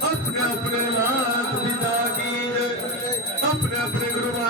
अपने अपने मात पिता की अपने अपने गुरु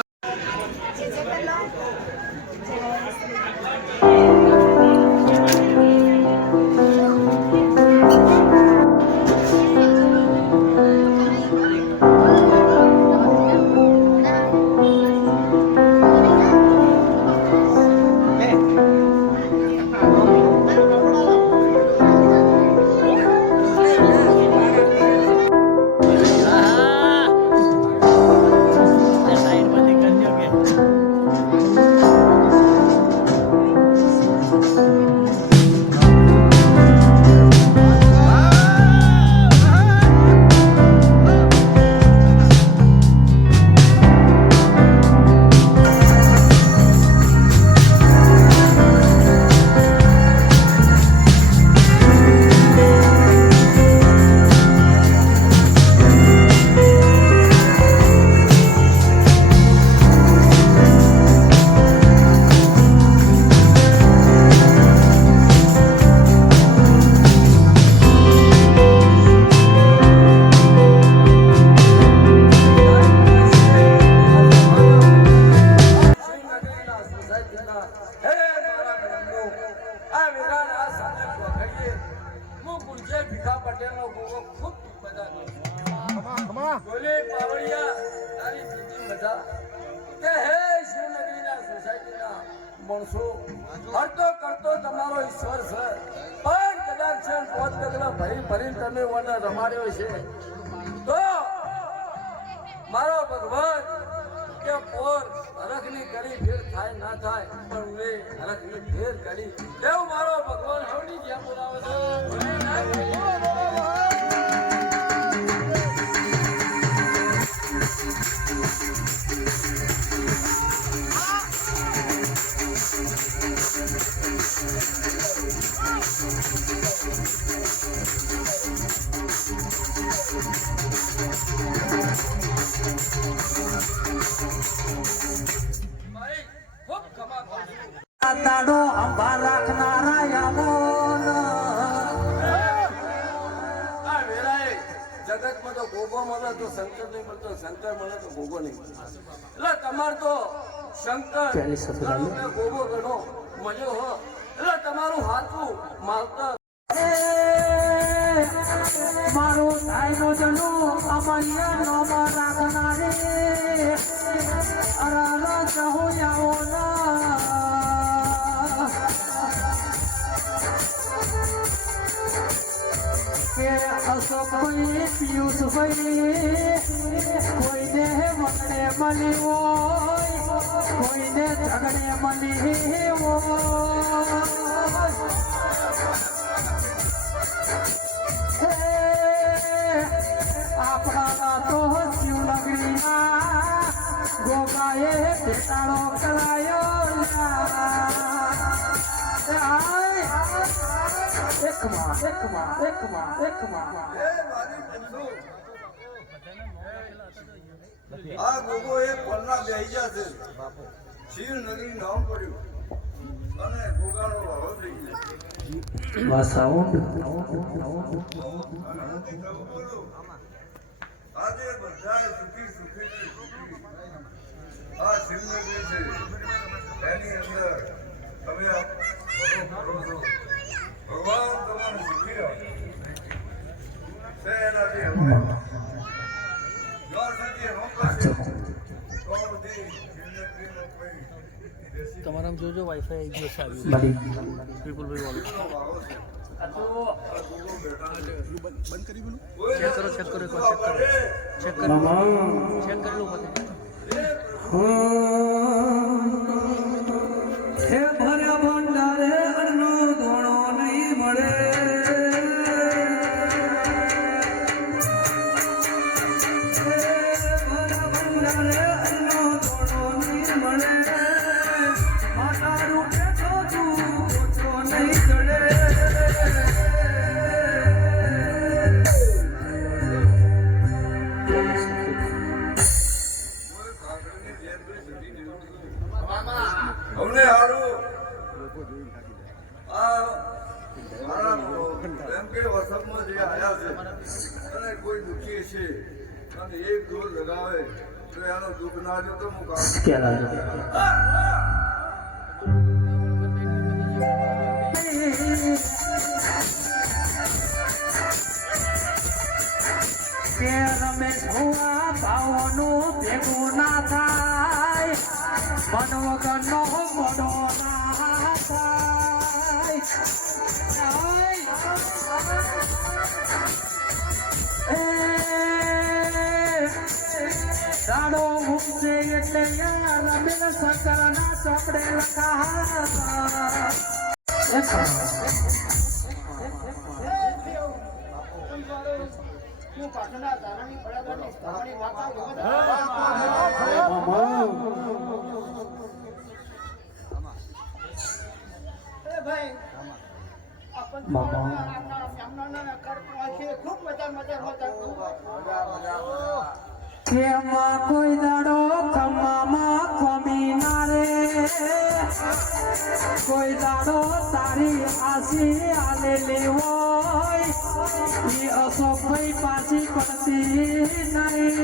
કરતો તમારો ઈશ્વર છે પણ કદાચ છે પોત ડગલા ભરી તમે ઓને રમાડ્યો છે તો મારો ભગવાન કે પોર હરખની કરી ફેર થાય ના થાય પણ એ હરખની ફેર કરી દેવ મારો ભગવાન હવની જ્યાં બોલાવે છે તાડો અંબા રાખનારા યામોન આ વેરાય જગતમાં તો ગોગો મળે તો શંકર નહીં મળતો શંકર મળે તો ગોગો નહીં મળતો એટલે તમાર તો શંકર ગોગો ગણો મજો હો એટલે તમારું હાથું માવતર મારું થાયનો જનો અમારિયા નોમાં રાખનારે અરારા કહો આવો ના કે અશોકભાઈ પિયુષભાઈ કોઈને મગને મળી હોય કોઈને ઝગડે મળી હોય આપણા તો શિવનગરીમાં ગોગાએ ભેટાળો કરાયો એકમાં આ ગોગો એક પલ્લા બેહી જશે શિવનગરી નામ પડ્યું અને ગોગાનો વાળો થઈ ગયો વાસાઓ આજે બધા સુખી આ શિવનગરી છે એની અંદર તમે ભગવાન તમારું સુખી રહો છે એનાથી અમારે તમારા જોજો વાઈફાઈ આવી ગયો છે વિપુલભાઈ બોલો બંધ કરી બોલું ચેક કરો ચેક કરી લો હે ભર્યા ભંડારે અન્નો ધોણો નહીં મળે આ મારા એમ કે વસતમાં જે આવ્યા છે અને કોઈ દુઃખી છે અને એક જોર લગાવે તો એનો દુઃખ ના જો તો હું કામ કે રમેશ ભુવા ભાવનું ભેગું ના થાય મન વગરનો મોઢો ના થાય દાડો ઉગશે એટલે રમેશ શંકર ના ચોપડે લખા કેમાં કોઈ દાડો ખમામાં ખમી ના રે કોઈ દાડો તારી આસી આલેલી હોય એ અશોકભાઈ પાછી પડતી નહીં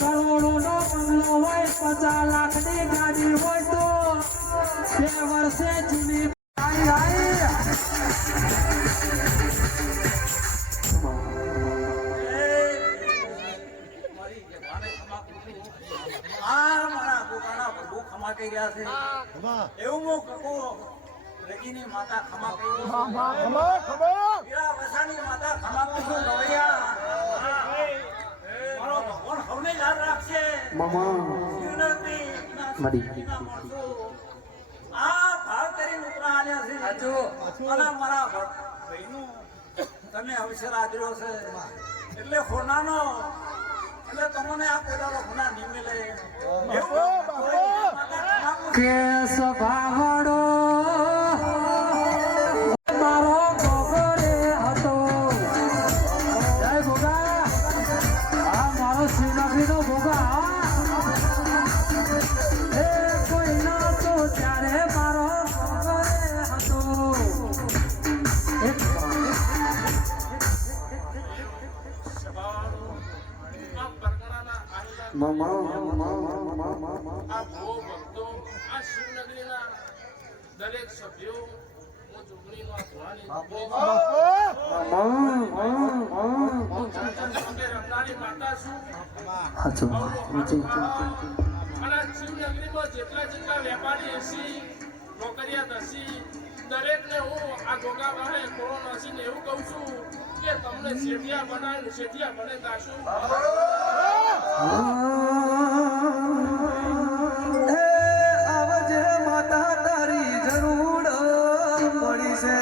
કરોડો નો બંગલો હોય 50 લાખની ગાડી હોય તો 2 વર્ષે જૂની એવું હું કહું રજીની માતા ખમા કહ્યું વસાની માતા ખમા કહ્યું મારો ભગવાન સૌને યાદ રાખશે આ ભાવ કરીને ઉપરા આવ્યા છે અને મારા ભાઈનું તમે અવસર આદર્યો છે એટલે હોનાનો એટલે તમને આ પેલા હોના નહીં મળે કે સ્વભાવડો મારો ગોગરે હતો જય ગોગા આ મારો શ્રીનગરીનો ગોગા એ કોઈ ના તો ત્યારે મારો ગોગરે હતો દરેક સભ્યો હું ચૂંટણીનો રમનારી માતા છું અને શિવનગરીમાં જેટલા વેપારી હશે નોકરિયાત હશે દરેકને હું આ ગોગા વાહે કોળો નસીને એવું કહું છું કે તમને શેઠિયા બનાવીને શેઠિયા બને દાશું આવજે માતા તારી જરૂર પડી છે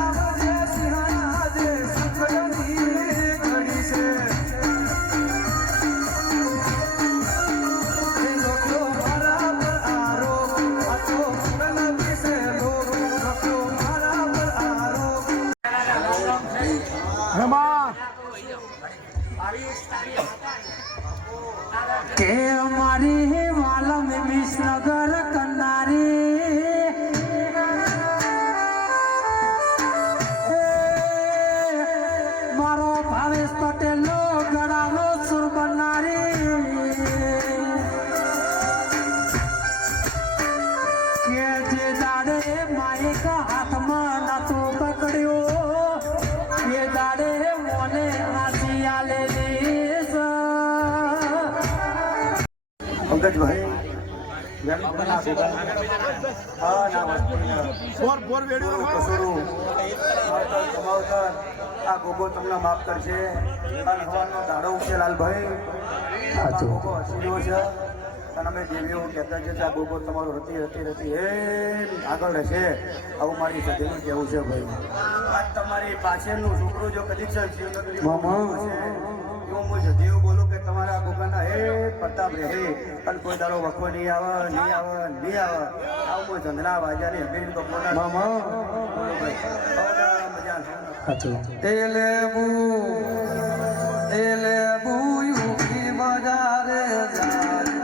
આવજે સિંહના જે સંકટની ઘડી છે એ લોકો મારા પર આરોપ આ તો પૂર્ણ વિશે લોકો મારા પર આરોપ કે મારી વાલમ વિસનગર કન્નારી મારો ભાવેશ પટેલ નો ગળાનો સુર બનારી કે જે દાડે માઇક હાથમાં નતો પકડ્યો એ દાડે મોને આસી આલેલી પંકજભાઈ આ ગોગો તમને માફ કરશે ભગવાનનો દાડો ઉઠશે લાલભાઈ આ ગોગો હસીનો છે અને અમે દેવીઓ કહેતા છે કે આ ગોગો તમારું હતી એ આગળ રહેશે આવું મારી સદીનું કહેવું છે ભાઈ આ તમારી પાછળનું છોકરું જો કદી છે શિવનગરી એવું હું જદીઓ બોલું કે તમારા ગોગાના હે પ્રતાપ રહે અને કોઈ દાડો વખો નહીં આવે આવું હું ચંદ્રા વાજાની હમીર બપોરના બોલો ભાઈ એલેબુ યુકી બજારે જાય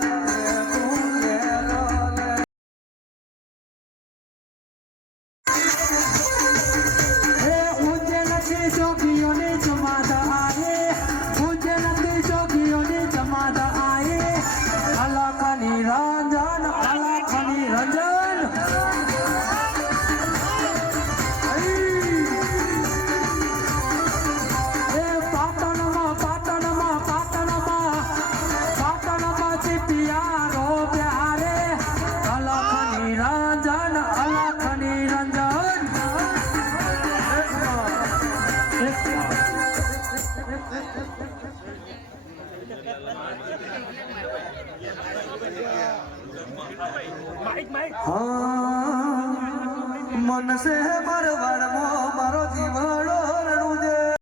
ચોકીઓની જમાત આયે ઉજ્જૈનથી ચોકીઓની જમાત આયે અલખની રંજન અલખની રંજન એ પાટણમાં ચીપિયારો પ્યારે અલખની રંજન અલખની રંજન મન સે મરવાડમાં મારો જીવડો રણું છે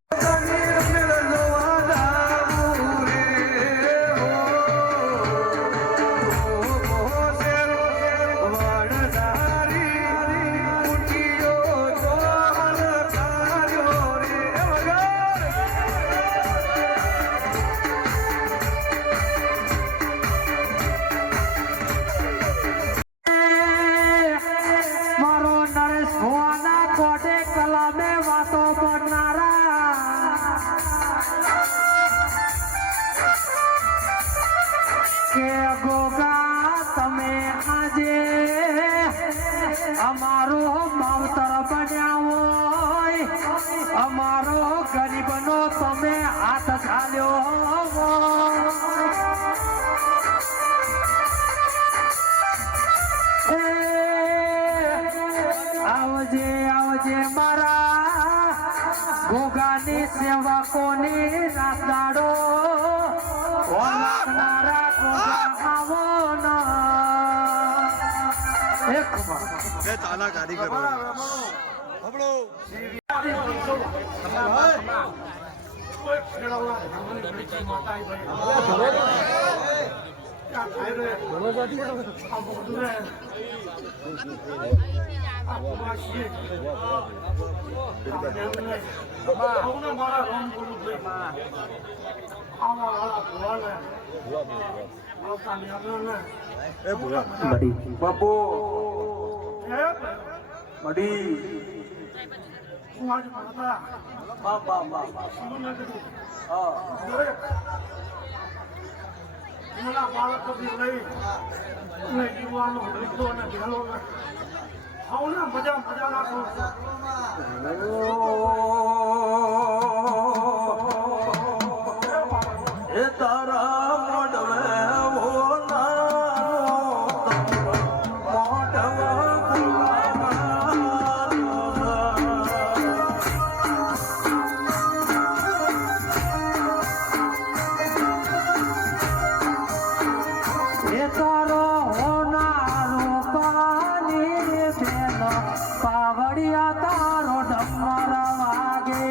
મારો નરેશ ભુવાના કોટે કલામે વાતો કરનારા કે ગોગા તમે આજે અમારો માવતર બન્યા હોય અમારો ગરીબનો તમે હાથ ચાલ્યો આવજે આવજે મારા ગોગાની સેવકોની રાતદાડો ઓળખનારા ગોગા આવો ના એક તાલા ગાડી કરો બાપુ મડી બાળકોથી લઈ યુવાનો વૃદ્ધો અને બહેનો મજા નાખો એ તારા મોઢવે પાવડિયા તારો ડમર વાગે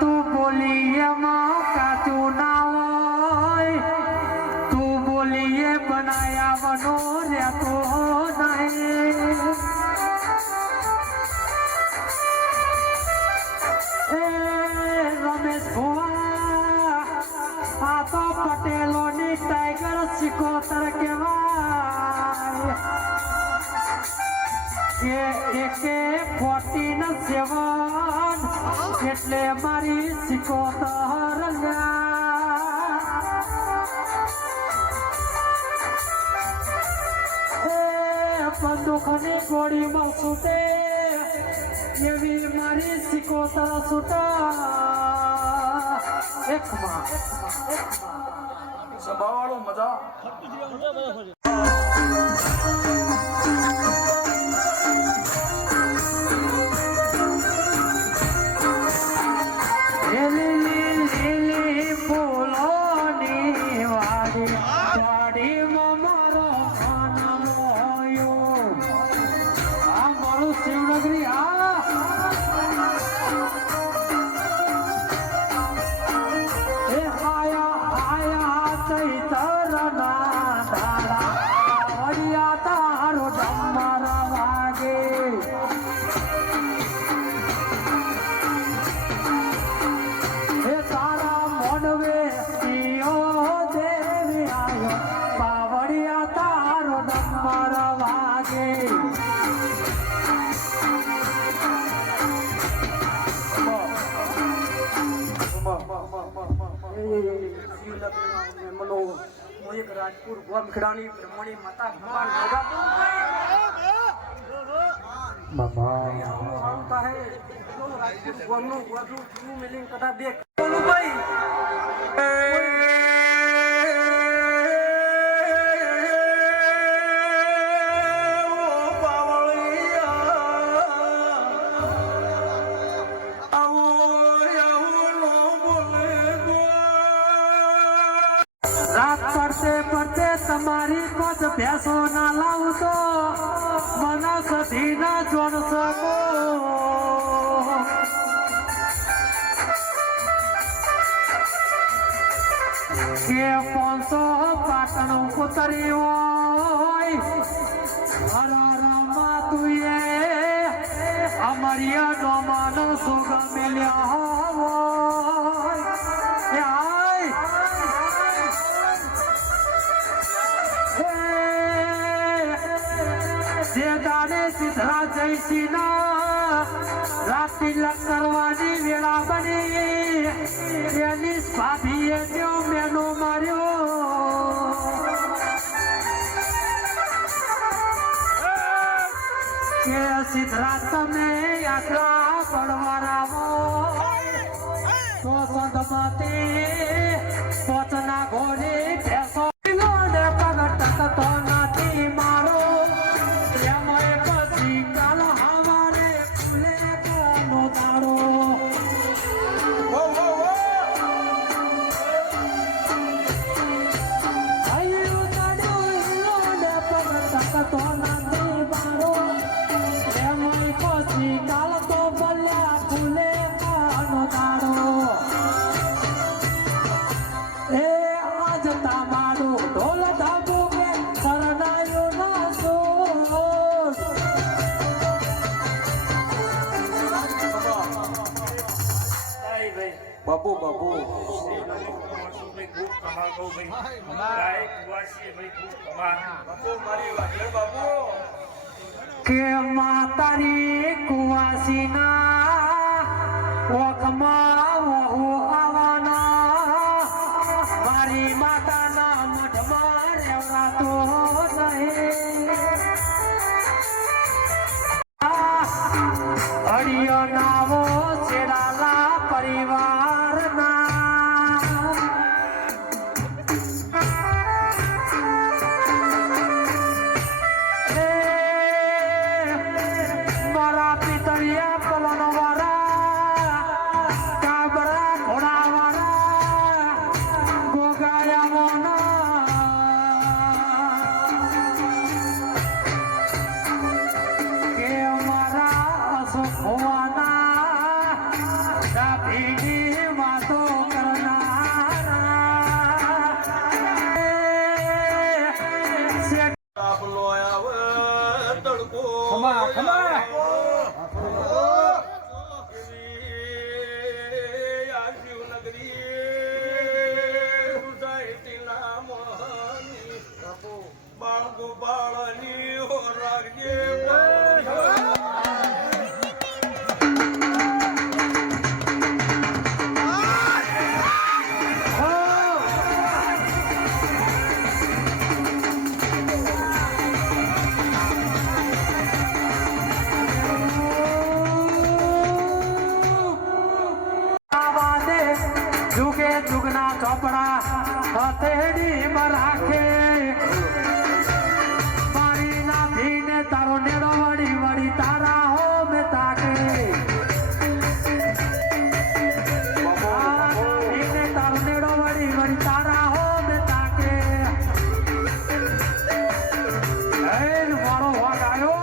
તું બોલી એમાં કાચું ના હોય તું બોલીએ બનાયા વનો રહેતો નહીં રમેશ ભુવા આ તો પટેલોની ટાઈગર સિકોતર કહેવાય કે એકે 47 એટલે મારી સિકોતર બંદૂકની ગોળીમાં છૂટે એવી મારી સિકોતર છૂટા એકમાં સભાવાળો મજા લીલી ફૂલોની વાડીમાં મારો આનંદયો આ મારું શિવનગરી એ આયા ચૈતરના હું એક રાજપુર ગોમ ખેડાની બ્રહ્મણી માતા ભગવાન ગોગાભાઈ આવું હારું થાય તો રાજપુર ગોમનું ગોદરું ચૂનું મિલિંગ કદા બે બોલું ભાઈ રાત પડતે પડતે તમારી પદ ભેંસો ના લાવું તો મને સધી ના જોડ શકો કે 500 પાટણ ઉતરી હોય હરારામાં તુએ અમરિયા નો માનો સુગ મેલ્યા હોય એ આય દાને સિદ્ધરા જયસિંહના રાત્રિ લગ કરવાની વેળા બની એની ભાભીએ જો મેનો માર્યો કે સિદ્ધરા તમે યાત્રા પડવારાવો તો સંતમાંથી પોચના ઘોડી ભેંસો ને પગ ટકતો નથી મારો બાપુ બાપુ કે માતારી કુવાસીના ઓખમાં વહુ આવવાના મારી માતાના મઠમાં રહેવાતો નહીં હરિયો નાવો છેડાલા પરિવારના મારા પિતળિયા પવનો વાળા કાબરા ઘોડા વાળા ગોગાયા કે મારા અશોક હોવાના ડાભીની વાતો જુગે જુગના ચોપડા હથેળીમાં રાખે મારી ના ભીને તારો નેડો વળી વળી તારા હો મે તાકે ભીને તારો નેડો વળી વળી તારા હો મે તાકે મારો વાગ આવ્યો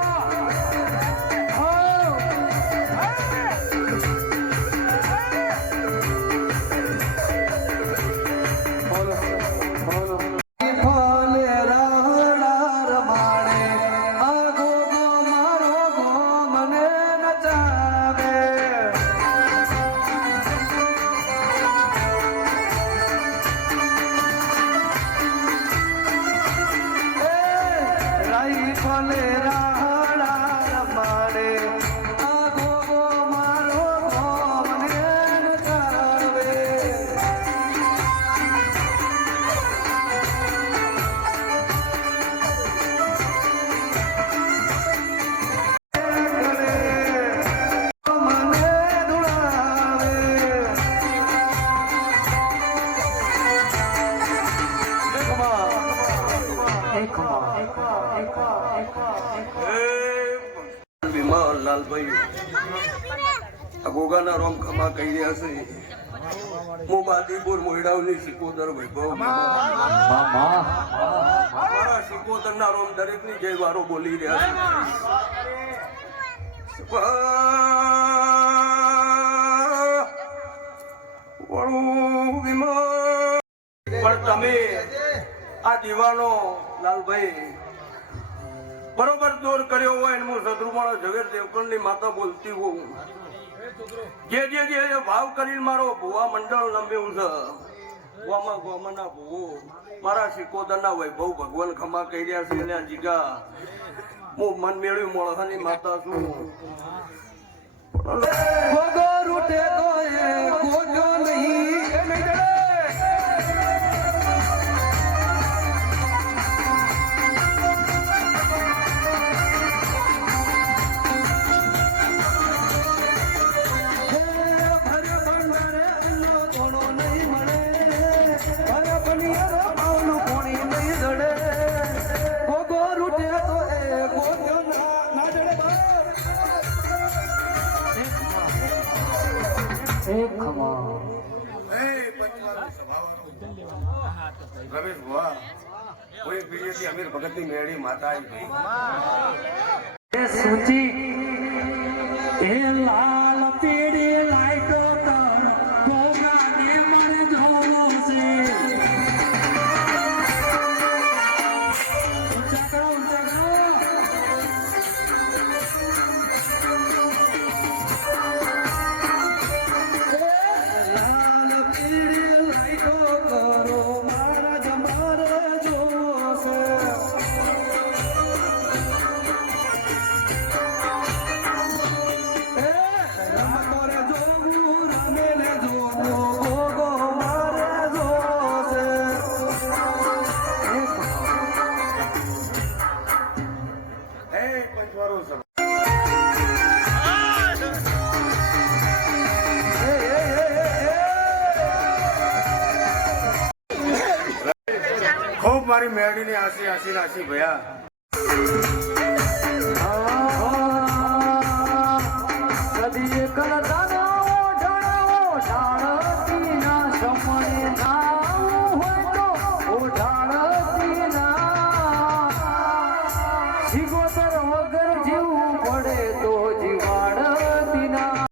ભીમા લાલભાઈ આ ગોગાના રોમ ખમા કહી રહ્યા છે હું બાદીપુર મોયડાવની સિકોદર વૈભવ મારા સિકોદરના રોમ દરેકની જય વારો બોલી રહ્યા છે પણ તમે આ દીવાનો લાલભાઈ બરોબર દોર કર્યો હોય હું શત્રુમાળા ઝવેર દેવકણની માતા બોલતી હોઉં જે ભાવ કરીને મારો ભુવા મંડળ લંબ્યું છે ગોમાના ભુવો મારા સિકોદરના વૈભવ ભગવાન ખમા કહી રહ્યા છે એટલે જીગા હું મન મેળ્યું મોળહાની માતા છું ગોગો રૂટે તો એ ગોજો નહીં રમેશ ભુવા કોઈ પીડીએથી અમીર ભગતની મેળી માતા આવી ગઈ સૂચી એ લાલ પીડી લાઈટો કર ગોગાને મને જોવો છે ઊંચા કરો લાલ પીડી લાઈટો કરો મારા જમારે જોવો છે ખૂબ મારી મેળીની આશી ભયા કદી કરતા ઢાળતી ના સમય ના હોય તો ઢાળતી ના સિગોતર વગર જીવવું પડે તો જીવાડતી ના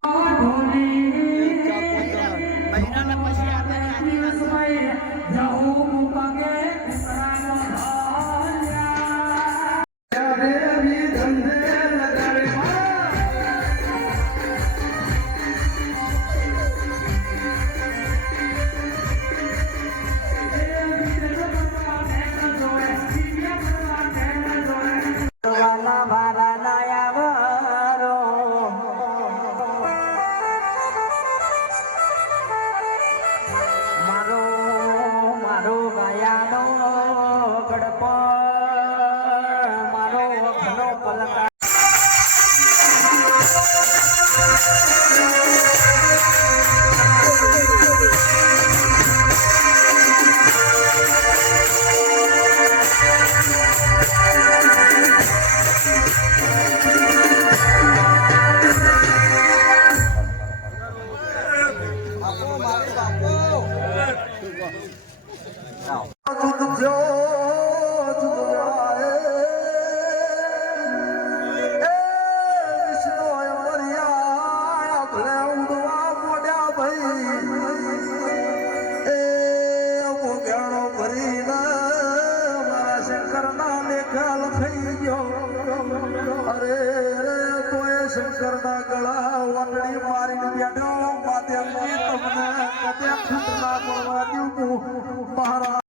શંકરના ગળા વાંદડી મારીને બેઠો માથે તમને કદે ખૂટ ના પડવા દઉં મારા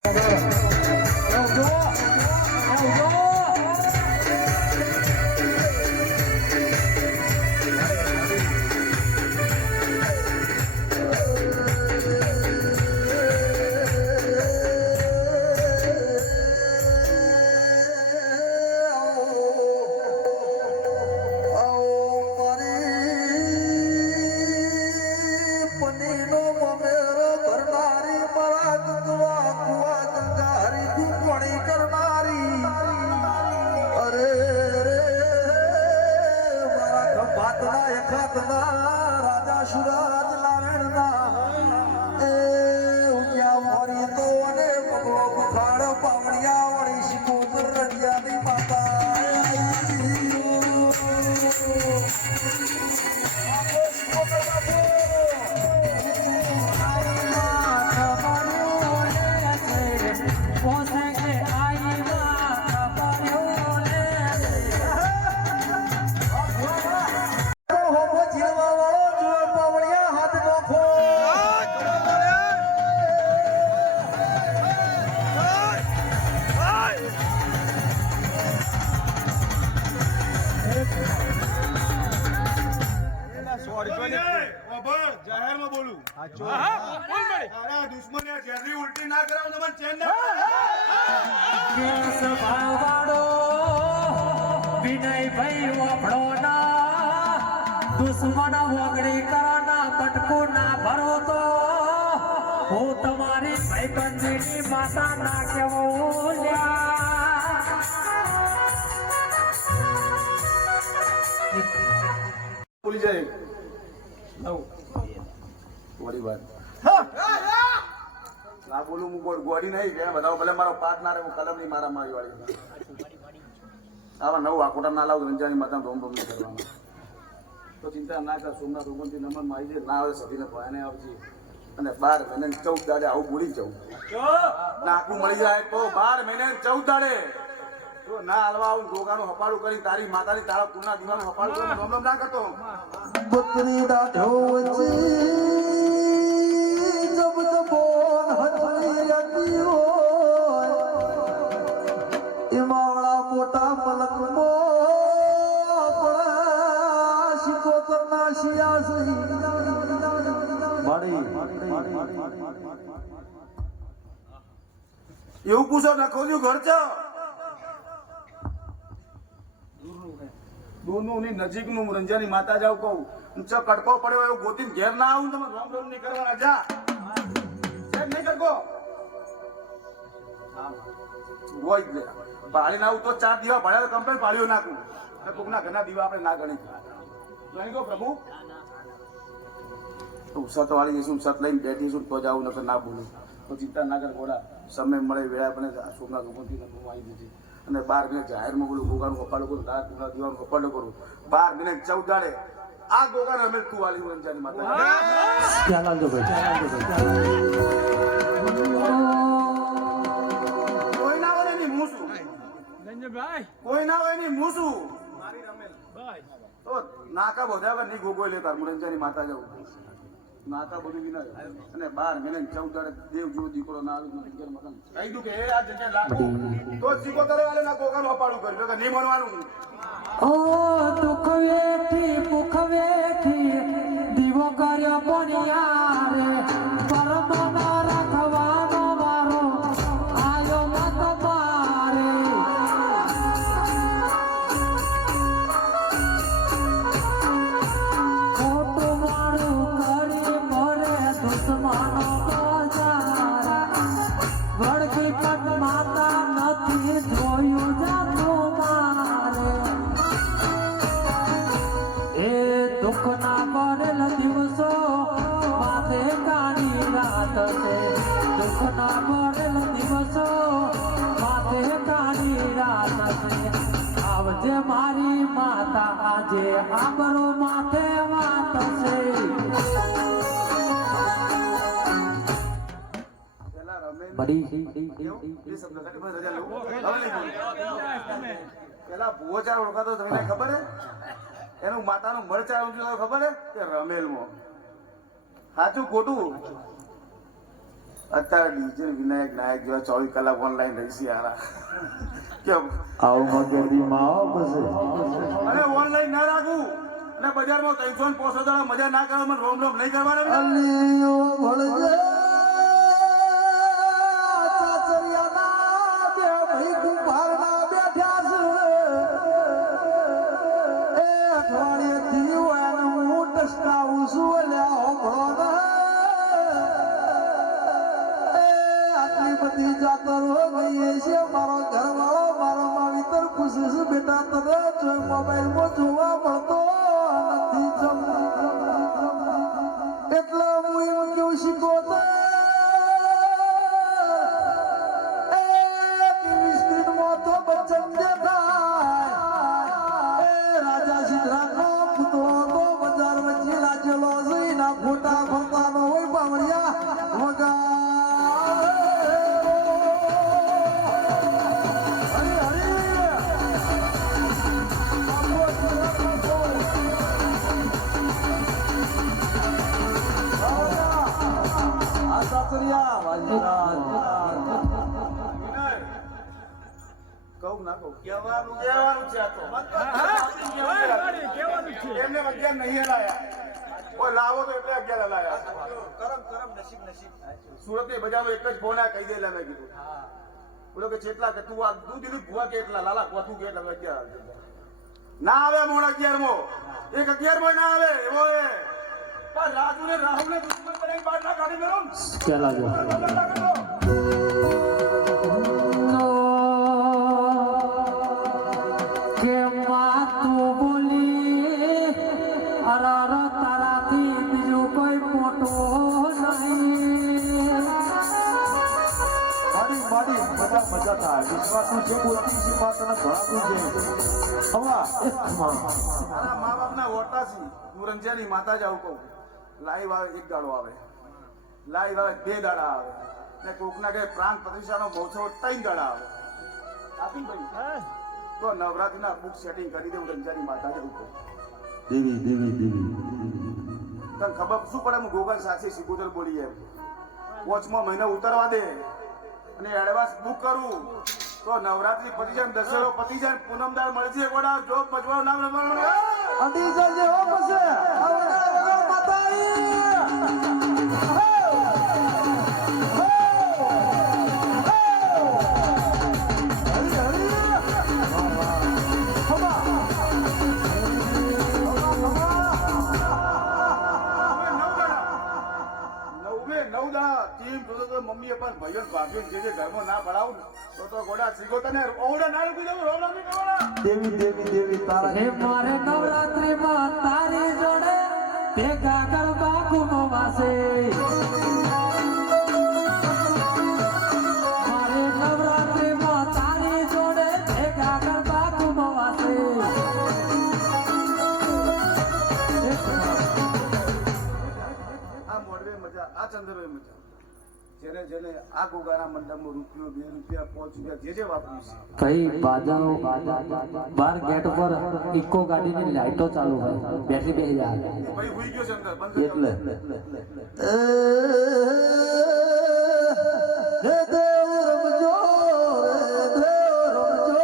ભરનારી મારા અરે દુશ્મન જેની ઉલટી ના કરાવ તો મને ચેન ના કેસ ભાવાડો વિનયભાઈ ઓફળો ના દુશ્મન વગડી કરાના કટકો ના ભરો તો હું તમારી ભાઈબંધીની માતા ના કેવો બોલી જાય થોડી વાર ના બોલું હું ગોડી નહીં કે બધા ભલે મારો પાક ના રહે હું કલમ ની મારા મારી વાળી આવા નવ આકોટા ના લાવ રંજાની માતા ધોમ ધોમ કરવાનું તો ચિંતા ના કર સોમનાથ ઓગણથી નંબર મારી છે ના આવે સતીને ભયાને આવશે અને 12 મહિને 14 દાડે આવું બોલી જવું નાકું મળી જાય તો 12 મહિને 14 દાડે તો ના હાલવા આવું ગોગાનું હપાડું કરી તારી માતાની તારા કુના દીવાનું હપાડું કરી નોમ ના કરતો બકરી દાઢો વચ્ચે જબ જબોન હથની હતી હોય એમાવળા મોટા મલકમો આપણા શિકોતરના શિયાસી એવું પૂછો નખોલ્યું ઘર છે દૂરનું ની નજીકનું રંજાની માતા જાવ કહું કટકો પડ્યો એવું ગોતીને ઘેર ના આવું તમે રોમ રોમ નહીં કરવાના જા નહીં કરકો હોય જ પાળી ના આવું તો 4 દીવા ભાડ્યા કમ્પ્લેટ પાળ્યો નાખું કોકના ઘરના દીવા આપણે ના ગણી ગણી ગો પ્રભુ ઉસત વાળી જઈશું ઉસત લઈને બેઠીશું તો જાવું નકર ના બોલું તો ચિંતા ના કર ઘોડા સમય મળે વેળા બને સોમનાથ ઉપરથી હું આવી દીધી અને 12 મહિને જાહેરમાં બોલું ગોગાનું કપાડો કરું તારા કુના દીવાનું કપાડો કરું 12 મહિને 14 દાડે આ ગોગાને અમે તું વાલી રંજાની માતા કોઈ ના હોય ની મૂસું કોઈ ના હોય ની મૂસું તો નાકા બધા નહીં ગોગો લેતા રંજાની માતા જવું નાકા બધું બી ના અને 12 મહિને 14 દાડે દેવ જેવો દીકરો ના આવે કહી દઉં કે એ આ જગ્યાએ લાગો તો સિકોતર વાળે ના ગોગાનું અપાડું કર્યું કે નહીં માનવાનું ઓ દુઃખ વેઠી ભૂખ વેઠી દીવો કર્યો પણિયા રે પરમ રાખવાનો મારો આયો મત મારે ખોટું મારું કરી મરે દુશ્મનો બજાર વળગી પણ માતા નથી જોયું જાતું મારે એ દુઃખ ના પડેલ દિવસો માથે કાની રાત છે દુઃખ ના પડેલ દિવસો માથે કાની રાત છે આવજે મારી માતા આજે આબરો માથે વાત છે પેલા ભુવોચાર ઓળખાતો તમને ખબર હે એનું માતાનું મરચાર ઊંચું ખબર હે કે રમેલમાં સાચું ખોટું અત્યારે ડીજે વિનાયક નાયક જેવા 24 કલાક ઓનલાઈન રહીશી યારા કેમ આવું મગજમાં આવો પછી અને ઓનલાઈન ના રાખું અને બજારમાં 350 દાડા મજા ના કરવા મને રોમ રોમ નહીં કરવાના અલીઓ ભળજે ચાચરિયાના બે ભાઈ કુંભારના બેઠા છે એ અઠવાડિયેથી વાન હું ટસકાવું છું અલ્યા હોભળો એ આટલી બધી જાતરો ગઈ છે મારો ઘરવાળો મારો માવિતર ખુશ છે બેટા તને જોઈ મોબાઈલમાં જોવા મળતો નથી એટલે હું એમ કેવું શીખો તો ફોટા ફરતાનો હોય બાવળિયા વગા કહું ના કહું કહેવાનું છે આ તો એમને 11 નહીં લાયા કોઈ લાવો તો એટલે 11 લાયા કરમ કરમ નસીબ નસીબ સુરત ની બજારમાં એક જ ફોન આ કહી દેલા મેં કીધું બોલો કે ચેટલા કે તું આ તું દીધું ભુવા કે એટલા લાલા કોતું કે એટલે 11 ના આવે મોડા 11 મો એક 11 મો ના આવે એવો એ પણ રાજુ ને રાહુલ ને દુશ્મન બનાવી બહાર ના કાઢી મેલો ચાલા જો કે માં તું બોલી અરર તારાથી બીજું કોઈ મોટો નહીં મારી મજા થાય વિશ્વાસુ છે બોલતી છે માત્ર ભણાતું છે હવા મારા મા બાપના વોટાસી હું રંજાની માતા જ આવું કહું લાઈવ આવે એક દાડો આવે લાઈવ આવે 2 દાડા આવે ને કોકના કે પ્રાણ પ્રતિષ્ઠાનો મહોત્સવ 3 દાડા આવે આપી ભાઈ તો નવરાત્રીના બુક સેટિંગ કરી દઉં રંજાની માતા જ આવું કહું દેવી તને ખબર શું પડે હું ગોગલ સાક્ષી સિકોતર બોલી એમ વોચમાં મહિનો ઉતરવા દે અને એડવાન્સ બુક કરું તો નવરાત્રી પતી જાય દશેરો પતી જાય પૂનમદાર મળશે ગોડા જોબ મજવાનું નામ રમવાનું અડી જજે હો પછી આવડા માતાઈ મમ્મી પણ ભાઈઓ ભાભીઓ જે ઘરમાં ના પડાવું તો ગોડા શ્રીગો તને ઓવડા ના રૂપી દઉં રોવડા નહીં કરવાના દેવી તારા હે મારે નવરાત્રીમાં તારી જોડે ભેગા કરવા ઘૂમવાશે મારે નવરાત્રીમાં તારી જોડે ભેગા કરવા ઘૂમવાશે આ મોડવે મજા આ ચંદ્રવે મજા જેને જેને આ ગોગાના મંડપમાં રૂપિયો 2 રૂપિયા 5 રૂપિયા જે વાપર્યું છે ભાઈ બાજાઓ બાર ગેટ પર ઇકો ગાડીની લાઈટો ચાલુ હોય બેટરી બેસી જાય ભાઈ હુઈ ગયો છે અંદર બંધ એટલે હે દેવ રમજો રે દેવ રમજો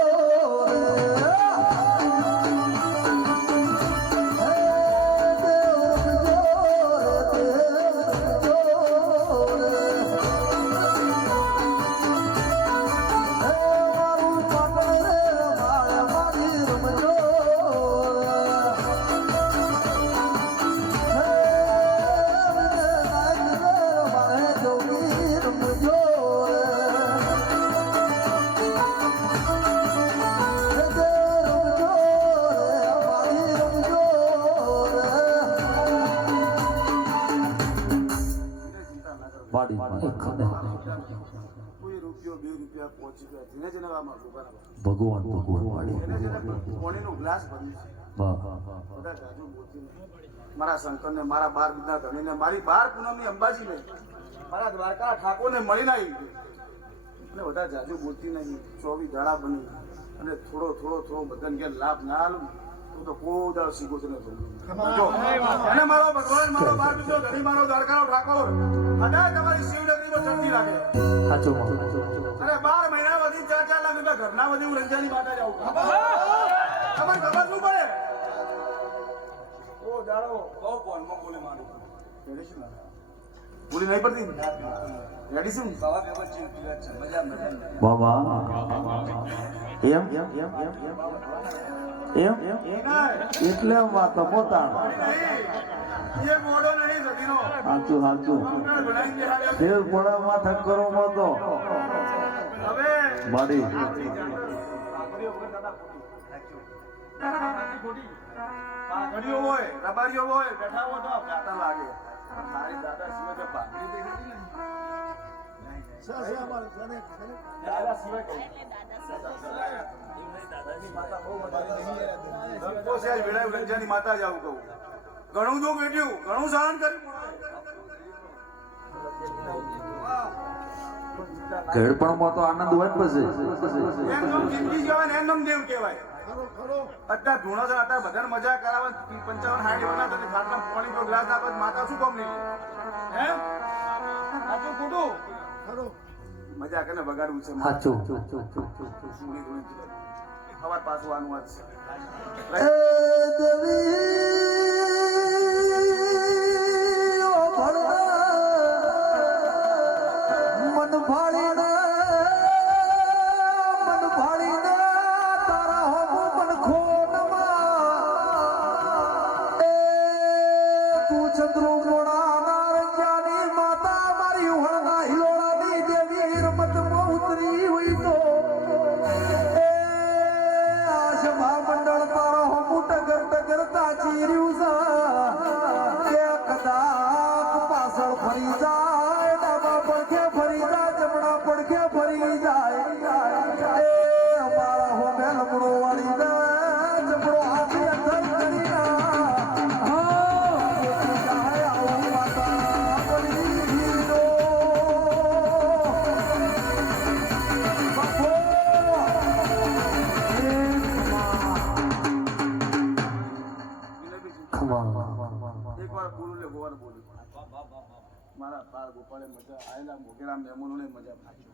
કોઈ રૂપિયો 2 રૂપિયા 5 રૂપિયા જેને જેને આમાં ગોગાના ભગવાન જેને જેને પાણીનો ગ્લાસ ભર્યું છે બધા જાજુ મોતી મારા શંકરને મારા 12 બીજના ધણીને મારી 12 પૂનમની અંબાજીને મારા દ્વારકા ઠાકોરને મળીને આવી અને બધા જાજુ મોતી નહીં 24 દાડા બની અને થોડો બધાને કે લાભ ના આલું તો કોઈ દાળ સીગો છે અને મારો ભગવાન મારો 12 બીજો ધણી મારો દ્વારકાનો ઠાકોર અડા તમારી શિવનગરીમાં ચડતી રાખે સાચું અરે 12 મહિના વધી 4 લાખ રૂપિયા ઘરના વધી હું રંજાની માતા જાઉં તમારે ખબર શું પડે ઓ દાડો બહુ ફોનમાં બોલે મારું બોલી નહીં પડતી રેડી છું બાબા એમ એટલે વાત પોતાનો એ મોડો નહીં સતીનો સાચું દેવ પોળામાં ઠક્કરો મતો હવે માડી પાઘડીઓ હોય રબારીઓ હોય બેઠા હોય તો ગાતા લાગે મારી દાદા સિવાય તો પાઘડી દેખાતી નથી દાદા સિવાય કઈ રંજાની માતા જ આવું કહું ઘણું દુઃખ વેઠ્યું ઘણું સહન કર્યું ઘેડપણમાં તો આનંદ હોય પછી એમ નામ જિંદગી કહેવાય એમ નામ દેવ કહેવાય અત્યારે ધૂણો છે અત્યારે બધાને મજા કરાવે 55 60 બનાવતા ખાટલા પાણી પર ગ્લાસ આપે માતા શું કામ નહીં હે સાચું ખોટું મજા કરીને બગાડવું છે સાચું સવાર પાછું આનું વાત છે એ દેવી ઓ ભગવાન મન ફાડીને તારા હોવું મન ખોનમાં એ તું ચંદ્રો મોડા નારંજાની માતા મારી વળના હિલોળાની દેવી રમતમાં ઉતરી હોય તો એ આશ મહામંડળ તારા હોવું ટગર ટગર તાચી રહ્યું છે કે કદાચ પાછળ ફરી જાય ડાબા પડખે ફરી જાય જમણા પડખે ફરી જાય એ અમારા હોમે લમડો વાળી દે જમણો હાથી અંધર કરી જાય આવું માતા બની હીરો બાપો એકવાર બોલું લે ગોવાર બોલું મારા પાર ગોપાળે મજા આવેલા મોગેરા મહેમાનોને મજા ભાઈ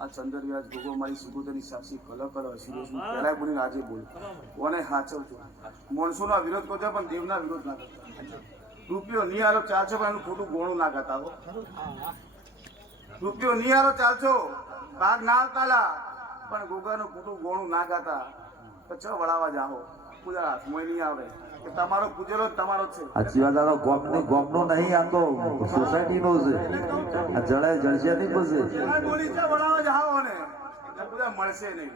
આ ચંદર વ્યાજ ગોગો મારી સુગોતની સાક્ષી કલકલ હસીરોજ પહેલા બોલીને આજે બોલ કોને હાચવજો માણસોનો વિરોધ કરજો પણ દેવના વિરોધ ના કરતા રૂપિયો નહીં આલો ચાલશો પણ એનું ખોટું ગોણું ના કરતા હો રૂપિયો નહીં આલો ચાલશો ભાગ ના આવતાલા પણ ગોગાનું ખોટું ગોણું ના ગાતા તો ચો વળાવા જાઓ પૂજા હાથમાં નહીં આવે કે તમારો પૂજેલો તમારો છે સાચી વાત આ ગોમનો નહીં આ તો સોસાયટીનો છે આ જળે જળશે નહીં પછી બોલી છે વળાવા જાઓ ને પૂજા મળશે નહીં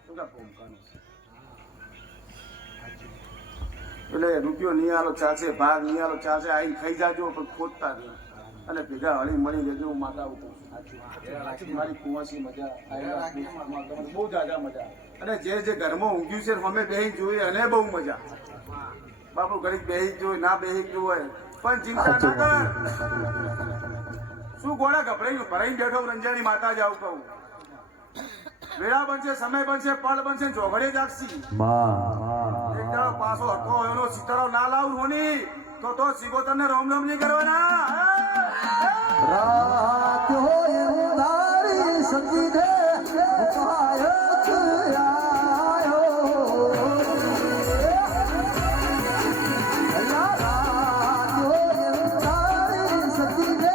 શું કા પોમકાનું એટલે રૂપિયો નહીં આલો ચાલશે ભાગ નહીં આલો ચાલશે આઈને ખાઈ જાજો પણ ખોટતા નહીં અને ભેગા હળી મળી લેજો હું માતા ઉઠું મારી કુંવાસી મજા બહુ જાજા મજા અને જે ઘરમાં ઊંઘ્યું છે અમે બેહી જોઈએ અને બહુ મજા બાપુ ઘડીક બેહી જોઈ ના બેહી જોય પણ ચિંતા ના કર શું ગોળા ગભરાઈ ભરાઈ બેઠો રંજાની માતા જ આવું કહું વેળા બનશે સમય બનશે પળ બનશે જોગડે જાગશી એક દાડો પાછો હતો એનો સિતારો ના લાવું હોની તો સિગોતરને રોમ રોમ નહીં કરવાના રાત હોય ઉધારી સમજી દે પાયત આયો રાત હોય ઉધારી સમજી દે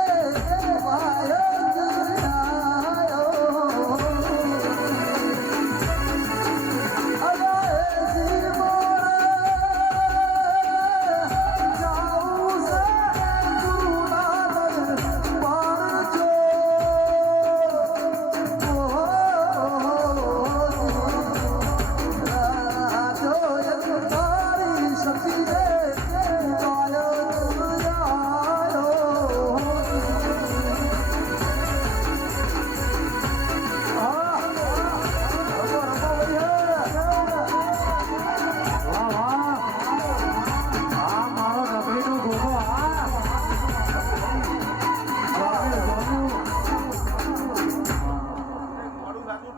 પાયત આયો અરે સિર જાઉં છે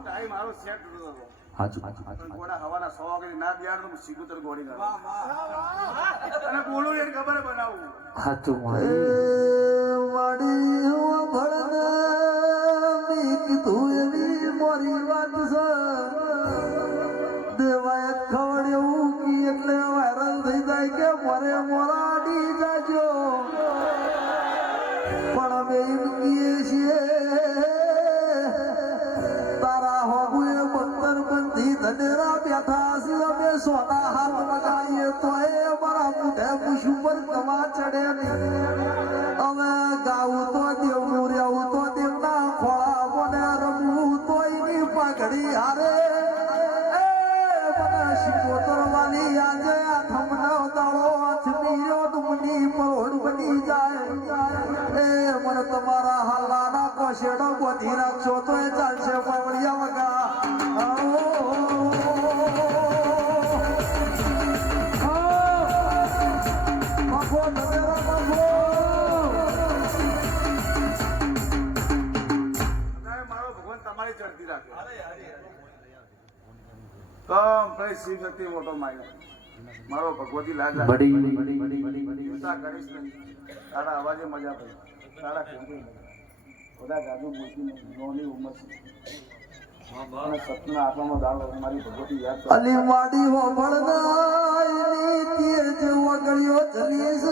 ટાઈમ મારો સેટ ગોળા હવાના 100 વાગે ના બિયાર તો સિગોતર ગોળી ગાળું અને બોલું એને ખબર બનાવું વાડી ભળને મી કીધું એવી મોરી વાત છે દેવાય ખવડ્યું કી એટલે વાયરલ થઈ જાય કે મોરે મોરાડી જાજો પણ અમે એમ કહીએ છીએ તારા હોગુએ બંદર બંધી ધનેરા બેઠા છે અમે સોના હાથ લગાવીએ તો એ અમારા મુઢે પુષ્પ પર કમા ચડે નહીં અમે ગાવું તો દેવનું રહેવું તો દેવના ખોળા મને રમવું તો એની પાઘડી હારે એ મને શિકોતરવાની આજે આ થમનો દાડો આથમીયો ડુમની પરોડ બની જાય એ મને તમારા હાલાના કોશેડો ગોધી રાખશો તો એ ચાલશે પાવડિયા વગા મારો ભગવાન તમારી ચડતી રાખે કમ શિવ શક્તિ મોટો માયનો મારો ભગવતી લાગ ચિંતા કરીશ નહીં તારા અવાજે મજા પડી તારા ખેતી બધા ગાજુ બોલતી નોની ઉંમર છે અને સપના આપવામાં દાડો મારી ભગવતી યાદ અલી માડી હો ભળનાઈ ની તેજ વગડ્યો જલીસ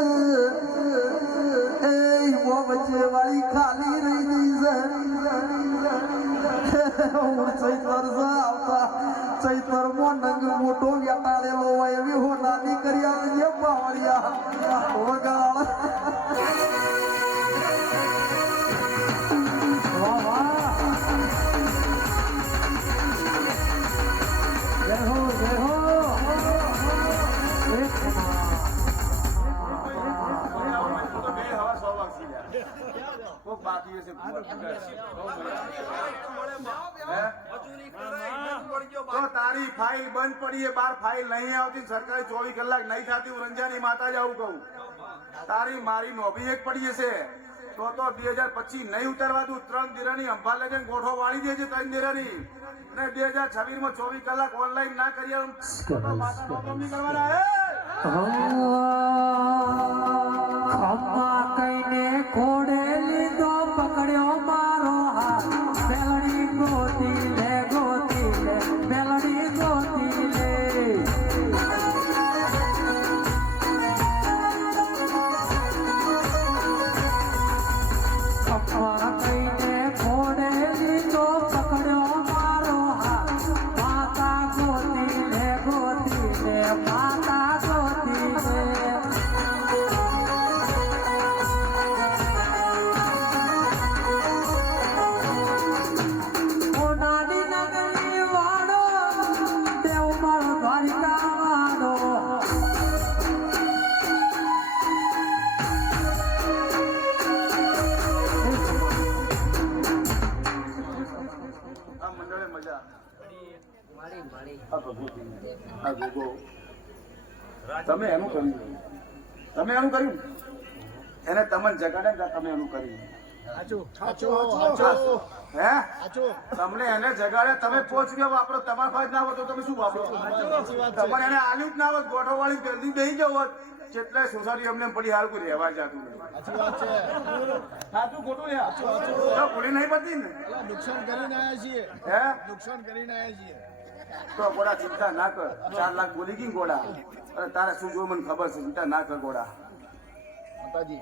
એ ઈમો વચ્ચે વાળી ખાલી રહી ગઈ છે હું ચૈતર છે આવતા ચૈતરમાં નંગ મોટો વ્યાટાળેલો હોય એવી હો નાની કરી આવે પાવડિયા વગાડ વાહ વાહ જય હો એક કોક બાકી હશે તો તારી ફાઇલ બંધ પડી એ બાર ફાઇલ નહીં આવતી સરકારે 24 કલાક નહીં થતી હું રંજાની માતા જ આવું કહું તારી મારી નોબી એક પડી હશે તો 2025 નહીં ઉતારવા દઉં 3 દિરાની અંબા લગન ગોઠો વાળી દેજે 3 દિરાની અને 2026 માં 24 કલાક ઓનલાઈન ના કરી આવું માતા નોકરી કરવાના ખમ્મા કઈને ઘોડે લીધો પકડ્યો મારો હાથ મેલડી ગોતી લે મેલડી ગોતી લે ખમ્મા કઈને ઘોડે લીધો પકડ્યો મારો હાથ માતા ગોતી લે માતા ગોતી લે તમે એનું કર્યું એને તમને જગાડે ને તમે એનું કર્યું હે તમને એને જગાડે તમે 5 રૂપિયા વાપરો તમારા પાસે ના હોય તો તમે શું વાપરો તમારે એને આલ્યું જ ના હોત ગોઠો વાળી જલ્દી દઈ ગયો હોત જેટલા સોસાયટી અમને પડી હાલ કોઈ રહેવા જતું સાચું ખોટું ભૂલી નહીં પડતી ને નુકસાન કરીને આવ્યા છીએ હે નુકસાન કરીને આવ્યા છીએ તો ગોડા ચિંતા ના કર 4 લાખ બોલી ગઈ ગોડા અરે તારે શું જોયું મને ખબર છે ચિંતા ના કર ગોડા માતાજી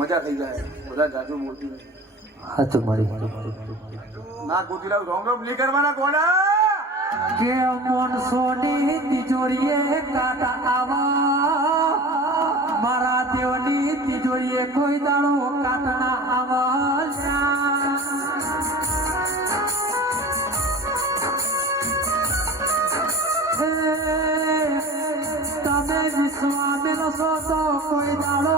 મજા થઈ જાય બધા જાજુ બોલતી હાથ મારી ના ગોતી લાવ રોમ રોમ નહીં કરવાના ગોડા કે મોનસોની તિજોરીએ કાટા આવા મારા દેવની તિજોરીએ કોઈ દાડો કાટના આવા તમે વિશ્વામેલો છો તો કોઈ દાડો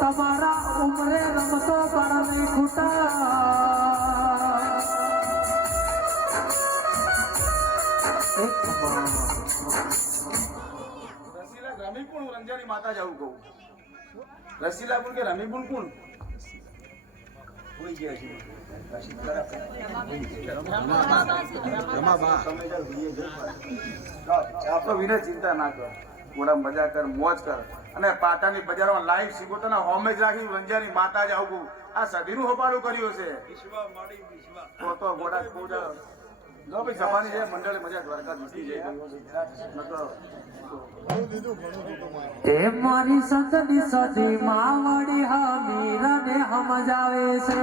તમારા ઉમરે રમતો પણ નહીં ખૂટા રસીલા રમીપુણ રંજાની માતા જ આવું કહું રસીલા પુણ કે રમીપુણ કોણ કોઈ ગયા છે આપણો વિનય ચિંતા ના કર થોડા મજા કર મોજ કર અને પાટાની બજારમાં લાઈવ શીખોતોના હોમે જ રાખી રંજાની માતા જ આવું આ સદીનું હોપાડું કર્યું છે તો ગોડા ગોડા જો ભાઈ જવાની છે મંડળે મજા દ્વારકા જીતી જાય તે મારી સંતની સદી માવડી હમીરને સમજાવે છે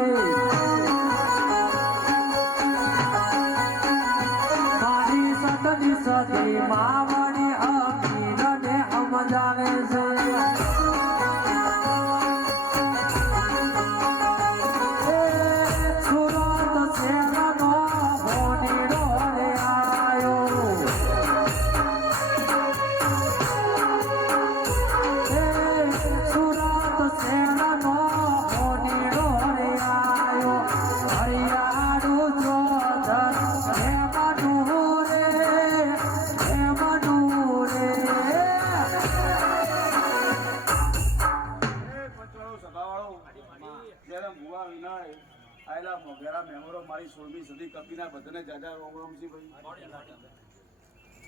મારી સંતની સદી માવડી હમીરને સમજાવે છે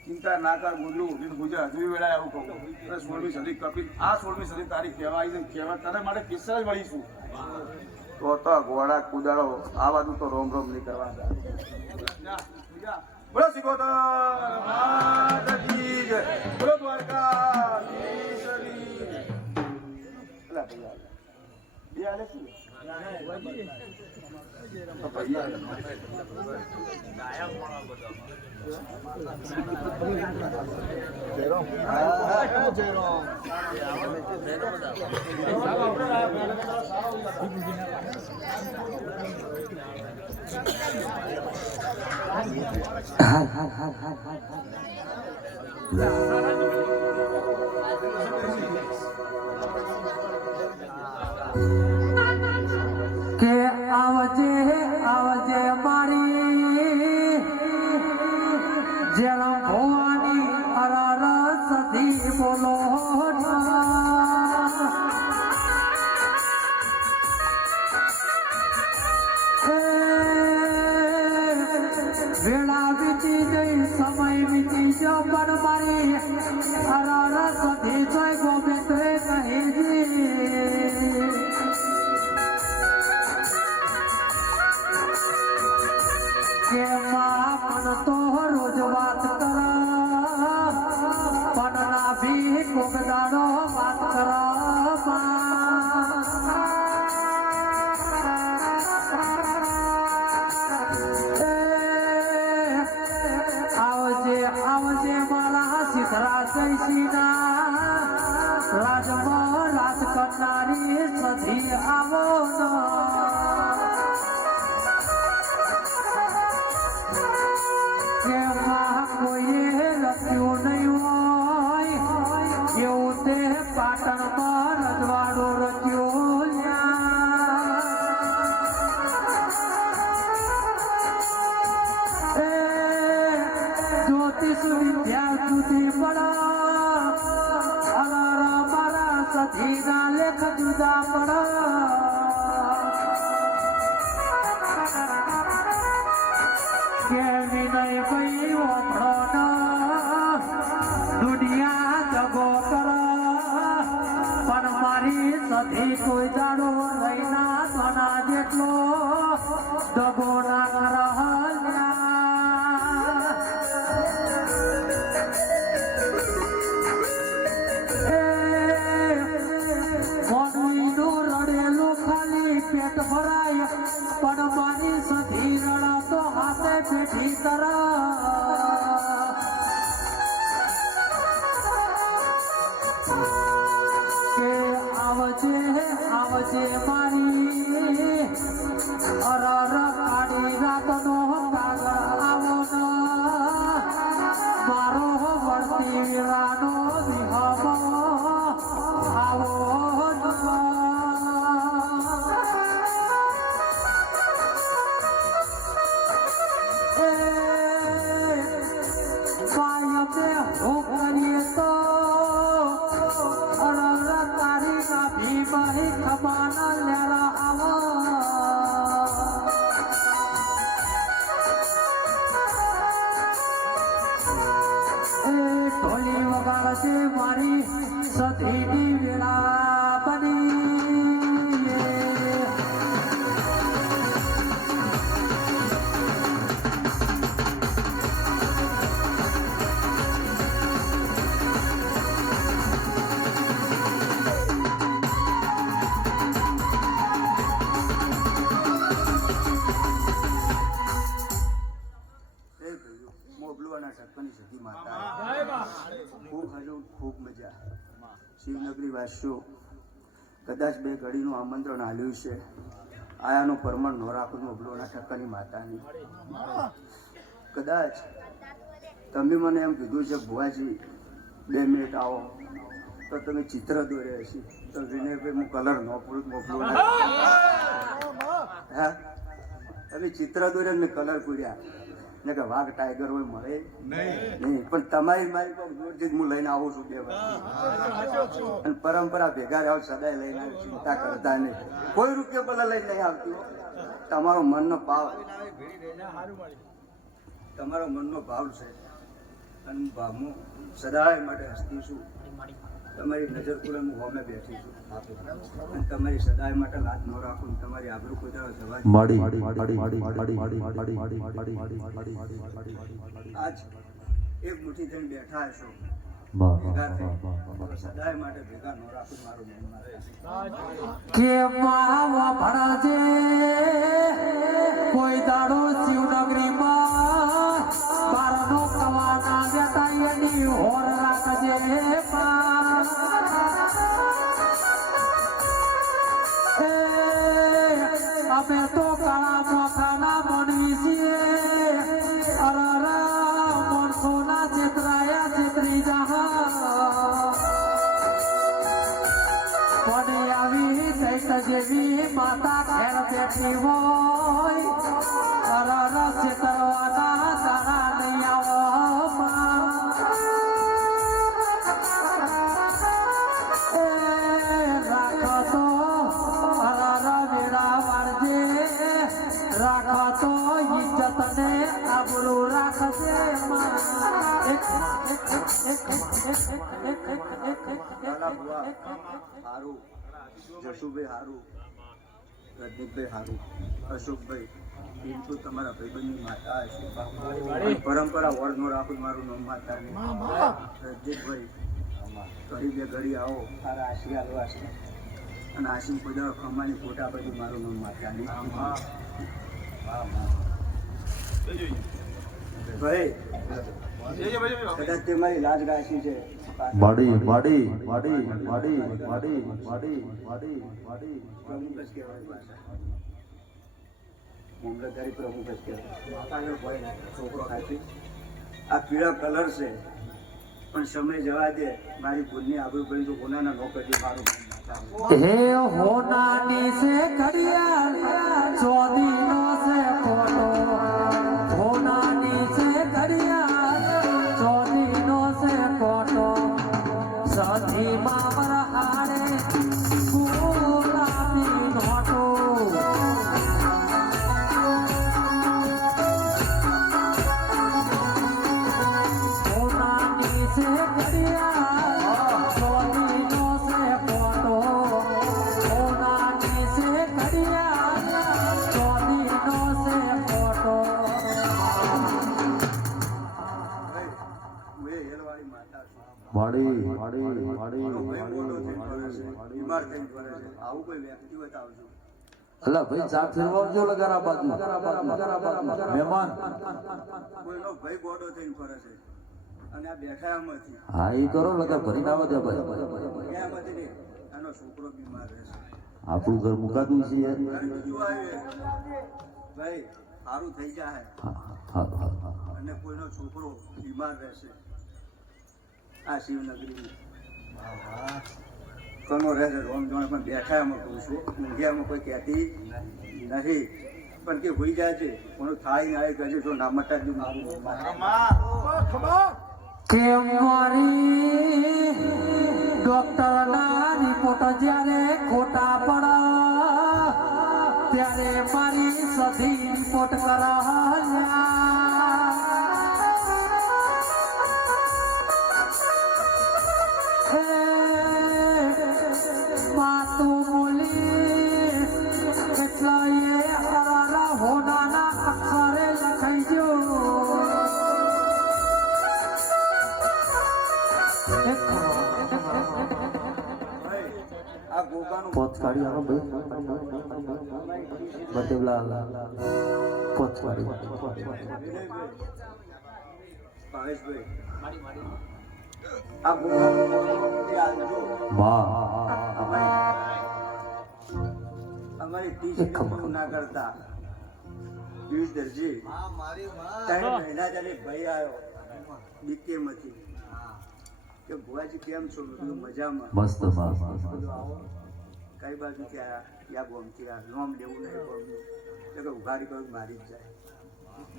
ચિંતા ના કર બોલ્યું ગુજરાત હજુ વેળા આવું કહું 16મી સદી કપિલ આ 16મી સદી તારીખ કહેવાય તારા માટે કિસ્સા જ મળીશું તો ઘોડા કુદાડો આ બાજુ તો રોમ રોમ નહીં કરવા બોલો શીખોતર માતાજી જય. બોલો દ્વારકા કે આવજે આવજે મારી જેલ ભવાની અરર સધી બોલો વેળા વીતી નહીં સમય વીતી જો પણ મારી અરર સધી જોઈ ગોવિંદ કહેજી કે માં મન તો રોજ વાત કર પણ ના ભી કોગદાડો વાત કર આવજે આવજે મારા સિદ્ધરા જયસિંહના રાજમાં રાજ કરનારી સધી આવો કોઈએ લખ્યું નહીં હોય એવું તે પાટણમાં રજવાડો રચ્યો જ્યોતિષ વિદ્યા સુધી પડા મારા સધીના લેખ જુદા પડા કે વિનય ભાઈ ઓભળો દુનિયા જગો કર પણ મારી સધી કોઈ દાડો રહીના સોના જેટલો દગો ના કર રડેલું ખાલી પેટ ભરાય પણ મારી સધી રડા તો હાથે પેઠી કર કે આવજે આવજે મારી અરર કાળી રાતનો કાગળ આવો મારો વર્તી રાનો વિહમો આવો ઢોલી વગાડશે મારી સધીની વેળા બની મોગલુઆના ઠક્કરની સતી માતા ખૂબ હજુ ખૂબ મજા શિવનગરી વાસીઓ કદાચ બે ઘડીનું આમંત્રણ આલ્યું છે આયાનું પરમણ ન રાખું મોગલુઆના ઠક્કરની માતાની કદાચ તમે મને એમ કીધું છે ભુવાજી 2 મિનિટ આવો તો તમે ચિત્ર દોર્યા છે તો વિનયભાઈ હું કલર ન પૂરું મોકલું હા તમે ચિત્ર દોર્યા મેં કલર પૂર્યા ને કે વાઘ ટાઈગર હોય મળે નહીં પણ તમારી મારી પર જોરથી હું લઈને આવું છું અને પરંપરા ભેગા રહ્યો સદાય લઈને આવ્યો ચિંતા કરતા નહીં કોઈ રૂપિયા પેલા લઈને નહીં આવતી તમારો મનનો ભાવ તમારો મનનો ભાવ છે અને હું સદાય માટે હસતી છું તમારી નજર કુલે હું હોમે બેઠી છું અને તમારી સદાય માટે લાત ન રાખું તમારી આબરૂ કોઈ દાડો જવા આજ એક મુઠ્ઠી થઈને બેઠા હશો ભેગા થઈ સદાય માટે ભેગા ન રાખું મારું મન મારે કે માવા ભણજે કોઈ દાડો શિવનગરીમાં બારનો કવાના જતા એની હોર રાખજે અમે તો કાળા મોખાના મનવી છીએ અરરા મનસોના ચિત્રાયા ચિત્રી જહા મને આવી ચૈત જેવી માતા ઘેર બેઠી હોય અરર ચિતરવાના તારા નહીં આવો રાખતો અરર વેરા વાળજે રાખતો ઇજ્જત ને આબરૂ રાખજે હારું જશુભાઈ હારું રજનીકભાઈ હારું અશોકભાઈ એમ તો તમારા ભાઈબંધની માતા હશે પરંપરા વળનો રાખું મારું નામ માતાને રજનીકભાઈ ઘડી બે ઘડી આવો તારા આશીર્વાદ વાસે અને આશીમ બધા ખમાની ફોટા બધું મારું નામ માતાની ભાઈ કદાચ તે મારી લાજ રાખી છે માડી માડી માડી માડી માડી માડી માડી માડી પ્રમુખ જ કહેવાય ભાષા મુમલતદારી પ્રમુખ જ કહેવાય છોકરો ખાતી આ પીળા કલર છે પણ સમય જવા દે મારી ભૂલની આબરૂ કરી તો કોનાના નોકરી મારું હે હોનાની સે ઘડિયા ચોદીનો સે ફોટો હોનાની સે ઘડિયા ચોદીનો સે ફોટો સધી મામર હારે ગુલાબી નોટો હોનાની સે ઘડિયા ચોદીનો સે ફોટો હોનાની સે ઘડિયા ચોદીનો સે ફોટો હું એ હેલવાળી માતા છું માડી માડી માડી મારો ભાઈ મોટો થઈને ફરે છે બીમાર થઈને ફરે છે આવું કોઈ વ્યક્તિ હોય તો આવજો અલા ભાઈ ચા ફેરવાજો લગારા બાજુ મહેમાન કોઈનો ભાઈ ગોડો થઈને ફરે છે અને આ બેઠા એમાંથી હા એ કરો લગા ભરીને આવો દે ભાઈ એમાંથી નહીં આનો છોકરો બીમાર રહેશે આપણું ઘર મુકાતું છે યાર અને બીજું આવ્યું ભાઈ સારું થઈ જાય હા હા હા હા અને કોઈનો છોકરો બીમાર રહેશે આ શિવનગરી કોનો રહેશે રોમ જોણે પણ બેઠા એમાં કહું છું ઊંઘ્યામાં કોઈ કહેતી નથી પણ કે હોઈ જાય છે કોનો થાય ના આવે કહે જો ના મટાડ્યું મારું કે મારી ડોક્ટરના રિપોર્ટ જ્યારે ખોટા પડ ત્યારે મારી સધી રિપોર્ટ કરાયા માતું બોલી એટલા એ હરારા હોનાના અક્ષરે લખાઈ ગયો આ ગોગાનું પોત કાઢી આવો ભાઈ બટેલા પોત કાઢી ભાવેશભાઈ આ ગોગાનું વાહ અમારી ટીચર ના કરતા પિયુષ દરજી 3 મહિના ત્યારે ભાઈ આવ્યો બીકેમાંથી કે ભુવાજી કેમ છો બધું મજામાં મસ્ત મસ્ત કઈ બાજુ ત્યાં યા ગોમથી આ નોમ લેવું નહીં ગોમનું એટલે કે ઉઘાડી કરું મારી જ જાય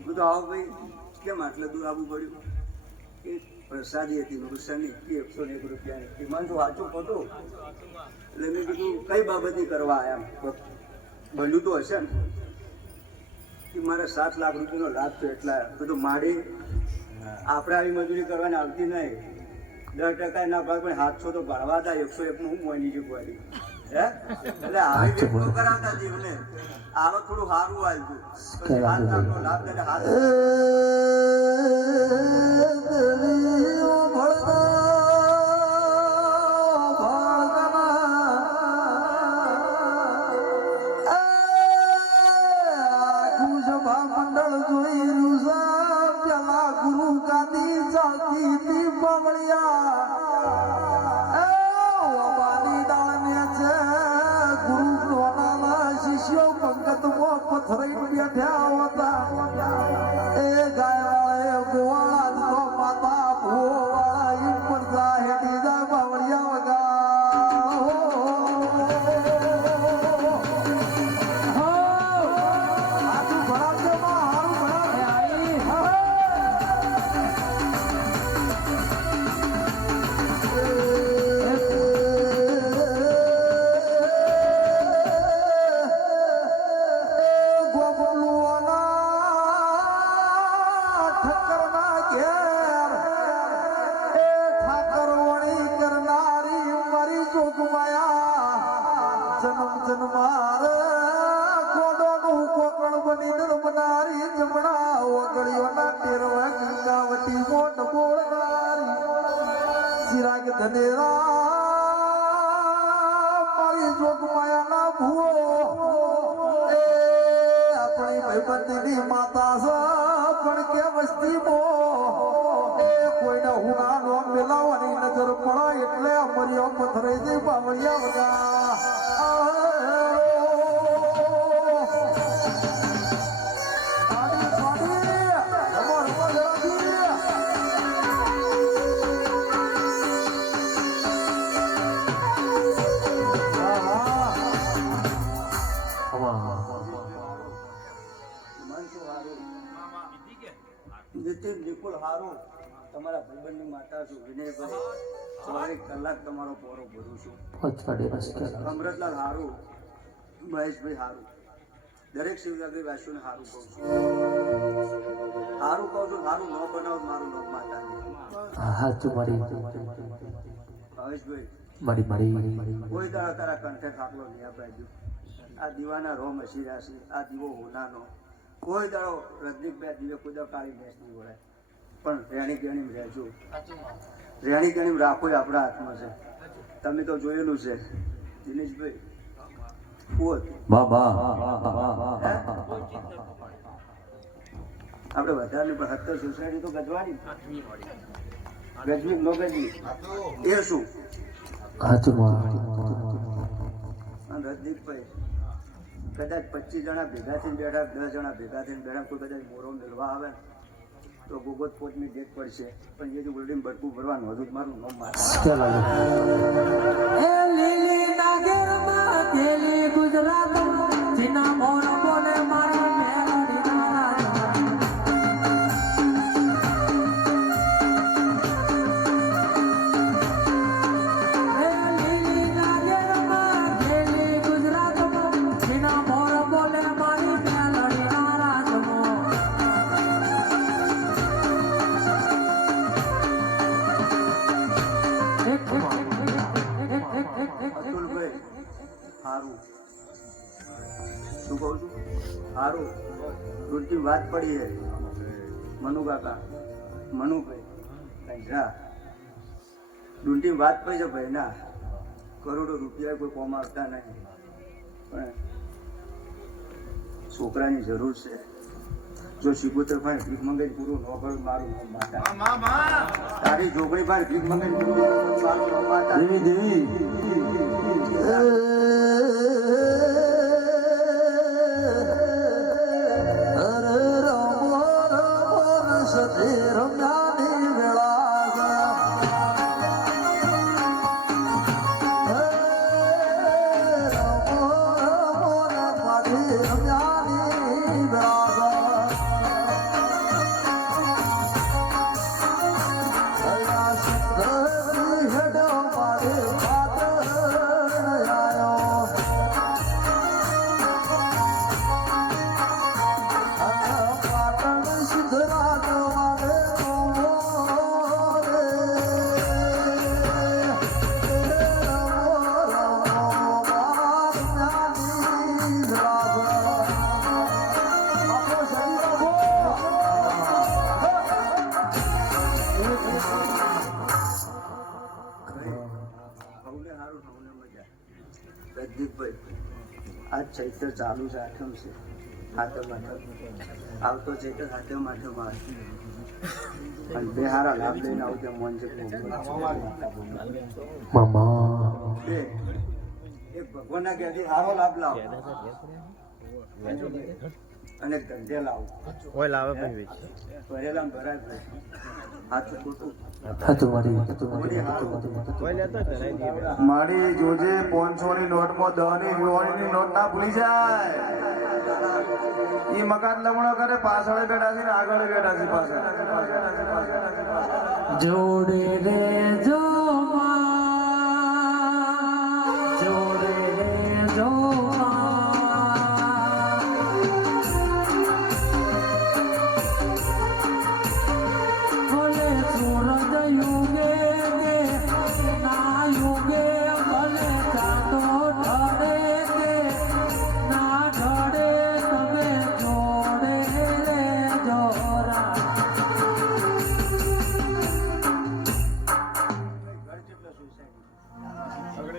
હું તો આવો ભાઈ કેમ આટલે દૂર આવવું પડ્યું એ પ્રસાદી હતી મેં શનિ કે 101 રૂપિયાની એમાં તો વાંચું ખોટું એટલે મેં કીધું કઈ બાબતની કરવા આવ્યા બન્યું તો હશે ને કે મારે 7 લાખ રૂપિયાનો લાભ તો એટલા બધું માડી આપણે આવી મજૂરી કરવાની આવતી નહીં 10% ના ભાગ પણ 700 તો ભરવા હતા 101 હું મોની જ બોલી હે એટલે આવી વેચો કરાવતા જીવને આવો થોડું સારું આવ્યું પછી 7 લાખનો લાભ દે હાથ ભળતા આવતી તી બગડિયા ઓબાની દાળને છે ગુરુ કોનાના શિષ્યો પંગતમાં પથરાઈ બેઠા હતા એ ગાયવાળે ગોવાળા તો માતા ભૂવાળા ઈ પર જાહેડી જા બાવળિયા વગા માતા પણ કે વસ્તી કોઈને હુના નો મેલાવાની નજર પડે એટલે અમરિયો પથરે જઈ બાવળિયા વગા નીતિન નિકુલ હારું તમારા ભાઈબંધની માતા છું વિનયભાઈ 24 કલાક તમારો પોરો ભરું છું અમૃતલાલ હારું મહેશભાઈ હારું દરેક શિવજાગરી વાસીઓને હારું કહું છું હારું કહું છું હારું ન બનાવ મારું નામ માતા ભાવેશભાઈ કોઈ દાડા તારા કંઠે ખાપલો નહીં અપાય આ દીવાના રોમ હસી રાશી આ દીવો હોનાનો કોઈ દાડો રજનીકભાઈ દીવે કોઈ દાડો કાળી ભેંસ નહીં વળે પણ રેણી કેણી રહેજો રેણી કેણી રાખો એ આપણા હાથમાં છે તમે તો જોયેલું છે દિનેશભાઈ આપણે વધારે પણ 70 સોસાયટી તો ગજવાની ગજવી નો ગજવી એ શું રજનીકભાઈ કદાચ 25 જણા ભેગા થઈને બેઠા 10 જણા ભેગા થઈને બેઠા કોઈ કદાચ મોરો મેળવા આવે તો ગોગોત પોતની ડેટ પડશે પણ એ જો ઉલટીને બટકું ભરવાનું હતું મારું નામ ગુજરાત જીના મોર બોલે મારી મેલડી સારું રોજની વાત પડી છે મનુ કાકા મનુભાઈ કંજરા ડુંટી વાત પડી છે ભાઈ ના કરોડો રૂપિયા કોઈ કોમ આવતા નહીં પણ છોકરાની જરૂર છે જો શિકોતર પાસે ભીખ મંગાઈ પૂરું ન કરું મારું નામ માતા તારી જોગણી પાસે ભીખ મંગાઈ પૂરું મારું નામ માતા દેવી આજ ચૈત્ર ચાલુ છે આઠમ છે આઠમ આવતો ચૈત્ર આઠમ અને બે હારા લાભ લઈને આવજે મોંજે મામા બે એક ભગવાનના ઘેરથી સારો લાભ લાવો અને ધંધે લાવો ઓય લાવે પછી ભરેલા ભરાય ભાઈ હાથું ખોટું ઓય લેતો ધરાઈ દે મારી જોજે 500 ની નોટમાં 10 ની 20 ની નોટ ના ભૂલી જાય ઈ મકાન લમણો કરે પાછળ બેઠા છે ને આગળ બેઠા છે પાછળ જોડે રે જો જોડે રે જો ભલે સૂરજ યુગે કે ના યુગે ભલે ચાંદો ઢળે કે ના ઢળે તમે જોડે રે જોરા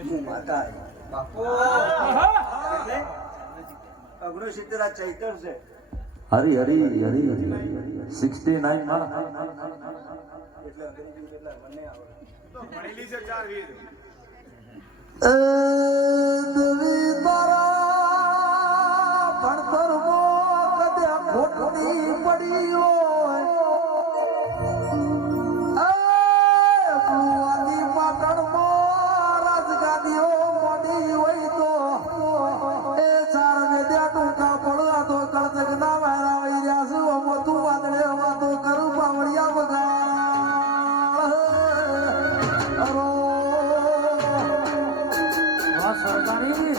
હું માતા બાપુ 69 આ ચૈતર છે હરી હરી હરી 69 માં એટલે અંગ્રેજી કેટલા મને આવડે દેવી તારા ભણતરમાં કદ્યા ખોટની પડી હોય ભુવાની પાટણમાં રાજગાદીઓ મોડી હોય તો એ ચાર વેદ્યા ટૂંકા પડવા તો કળતક ના વાયરા વહી રહ્યા છું અમો તું વાદળે વાતો કરું પાવડિયા બગાડ અરો સરકારી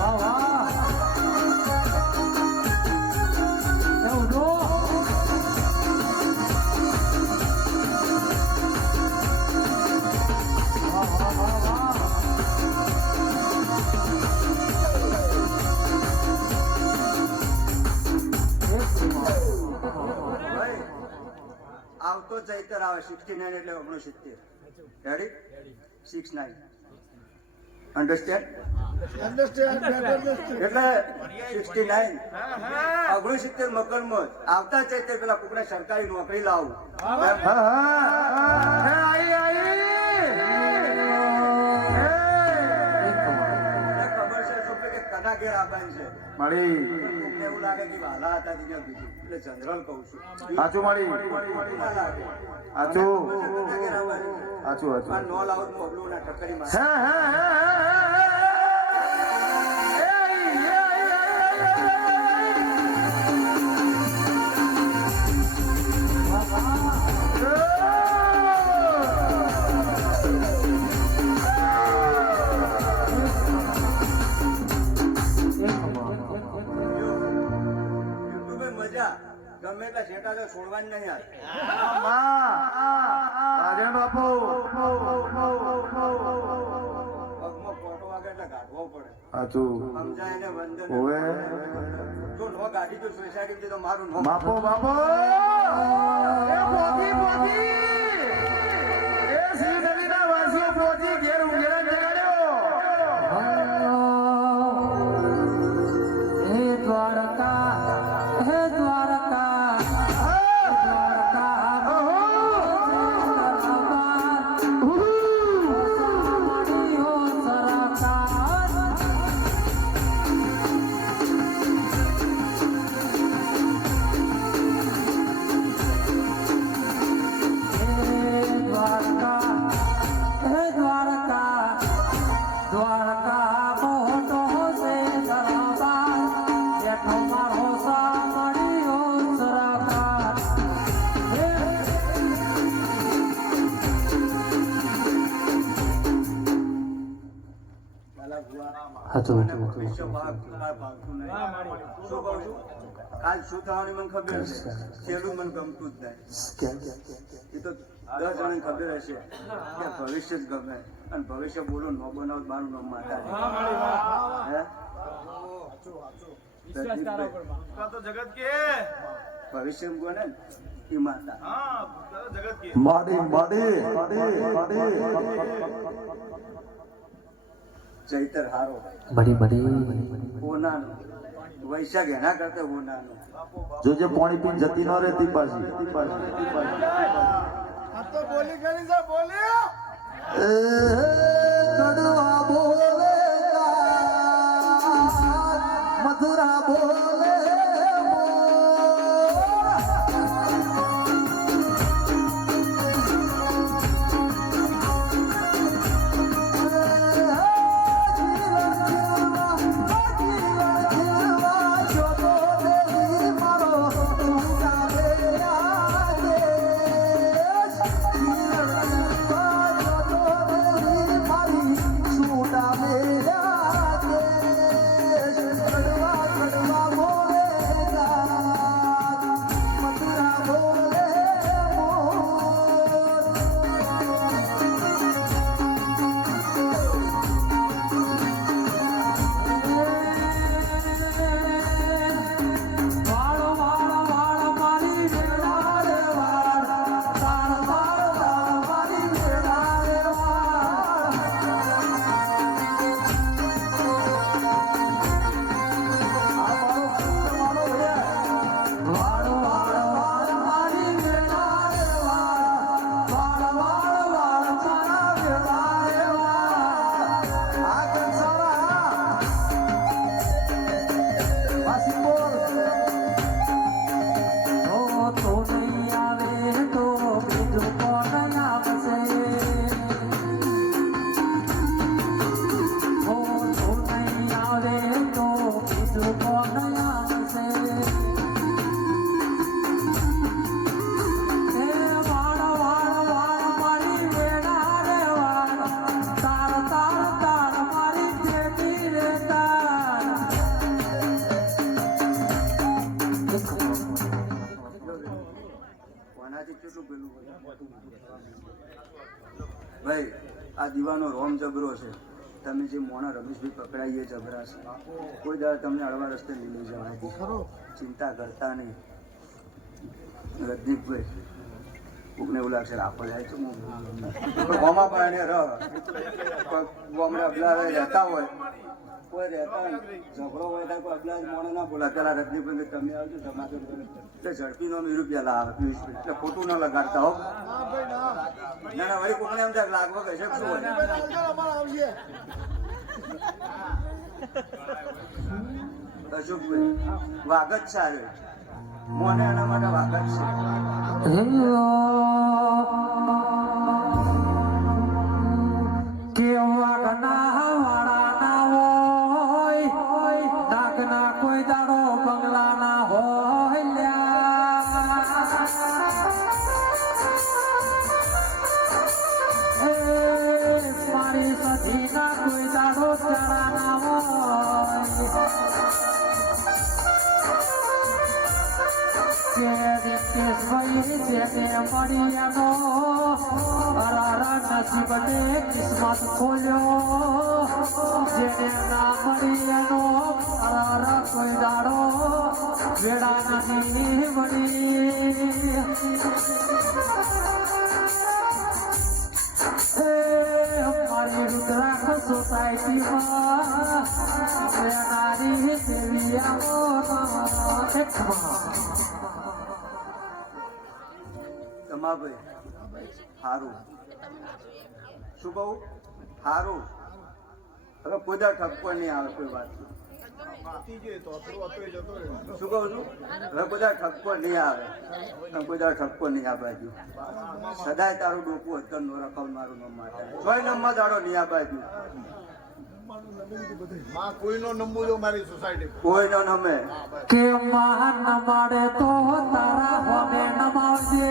વાહ વાહ એવું જો વાહ વાહ વાહ વાહ ભાઈ આવતો ચૈતર આવે 69 એટલે 69 રેડી 69 અન્ડરસ્ટેન્ડ એટલે 69 69 મકરમાં આવતા ચૈતર પેલા કુકડા સરકારી નોકરી લાવું ખબર છે તો કે કના ઘેર આવવાની છે મળી એવું લાગે કે વાલા હતા બીજા બીજું એટલે જનરલ કહું છું સાચું મળી સાચું નો લાવો તો પગલું ના ટક્કરી માં મજા ગમે એટલા શેટા તો છોડવાની નહીં યાર બાપુ પગમાં ફોટો વાગે એટલે કાઢવો પડે સમજાય ને વંદન જો નો ગાડી તો સોસાયટી તો મારું નો બાપો બાપો એ પોતી પોતી એ શ્રીનગરના વાસીઓ પોતી ઘેર ઉઘેરા જગાડ્યો હે દ્વારકા હે દ્વારકા કાલ શું થવાની મને ખબર છે છેલ્લું મને ગમતું જ નહીં એ તો 10 જણાને ખબર હશે કે ભવિષ્ય જ ગમે અને ભવિષ્ય બોલો ન બનાવ મારું નામ માતા ભવિષ્ય બને એ માતા ચૈતર હારો બડી કોનાનો વૈશાખ એના કરતા હું નાનો. જોજે પાણી પીને જતી ન રહેતી પાછી એ કડવા બોલે મધુરા બોલે ભાઈ આ દીવાનો રોમ જબરો છે. તમે જે મોણા રમેશભાઈ પકડાઈએ જબરા છે. કોઈ દાડે તમને હળવા રસ્તે લઈ લઈ જવા દે. ચિંતા કરતા નહીં. રજનીકભાઈ કોકને એવું લાગશે રાખો જાય છે ગોમા પણ એને ગોમડા અબલા રહેતા હોય કોઈ રહેતા ઝઘડો હોય તો કોઈ અબલા મોણે ના બોલા પેલા રજનીકભાઈ તમે આવજો ધમાકે એટલે ઝડપી નો રૂપિયા આવે એટલે ખોટું ન લગાડતા હો. ના ના વળી કોકને એમ થાય લાગવા કહે છે શું હોય અશોકભાઈ વાઘ જ સારું મોને એના માટે વાઘ જ છે. કેવા ગના વાળા ના હોય નાગના કોઈ દાડો બંગલા ના હોય મારી સધી ના કોઈ દાડો ચડા ના હોય નસીબને કિસ્મત ખોલ્યો જેને ના મળ્યાનો કોઈ દાડો વેડા નથી મળી મારી રુદ્રાક્ષ સોસાયટીમાં નારી દેવિયાઓ તમાભાઈ સારું શું કહું સારું હવે કોઈ દાડ ઠપકો નહીં આવે કોઈ વાત શું કહું છું હવે કોઈ દાડ ઠપકો નહીં આવે કોઈ દાડ ઠપકો નહીં આવે હજુ સદાય તારું ડોકું હતું નો રખાવ મારું નામ માટે કોઈ નંબર દાડો નહીં આપે હજુ કોઈનો નંબર જો મારી સોસાયટી કોઈનો નમે કે મહાન નમાડે તો તારા હોમે નમાવજે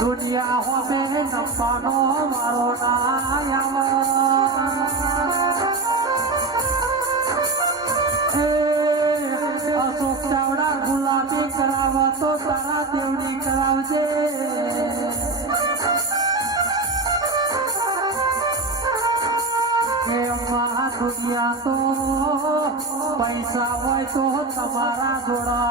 દુનિયા હોમે નમવાનો મારો ના અશોક ચાવડા ગુલાબી કરાવો તો તારા દેવની કરાવજે દુનિયા તો પૈસા હોય તો તમારા જોડા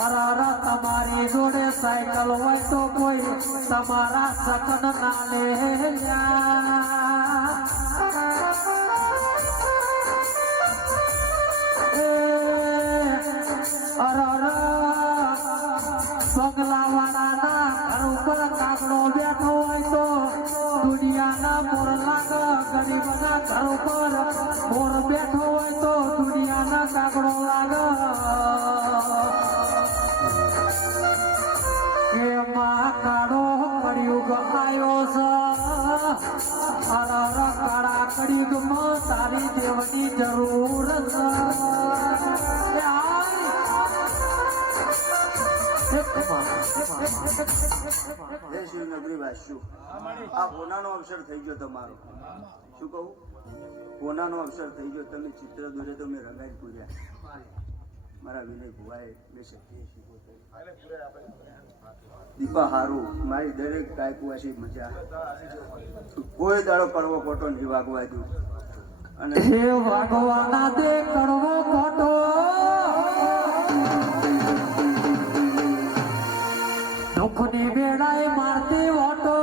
આવે તમારી જોડે સાયકલ હોય તો કોઈ તમારા સતન ના લે બંગલાવાળાના ઘર ઉપર કાગડો બેઠો હોય તો દુનિયાના મોર લાગ, ગરીબના ઘર ઉપર મોર બેઠો હોય તો દુનિયાના કાગડો લાગ. એમાં કાળો કળિયુગ આવ્યો છે, અરર કાળા કળિયુગમાં તારી દેવની જરૂર છે. એ આય. જય શિવનગરી વાસ્યુ. આ હોનાનો અવસર થઈ ગયો તમારો. શું કહું? હોનાનો અવસર થઈ ગયો. તમે ચિત્ર દોરે તો મેં રંગાઈ પૂર્યા. મારા વિનય ભુવાએ મેં શક્તિ દીપા હારું મારી દરેક ગાયકવાસી મજા. કોઈ દાડો કરવો ખોટો નહીં વાગવા દઉં. અને હે ભગવાના દે કરવો ખોટો દુઃખની વેળાએ મારતી ઓટો.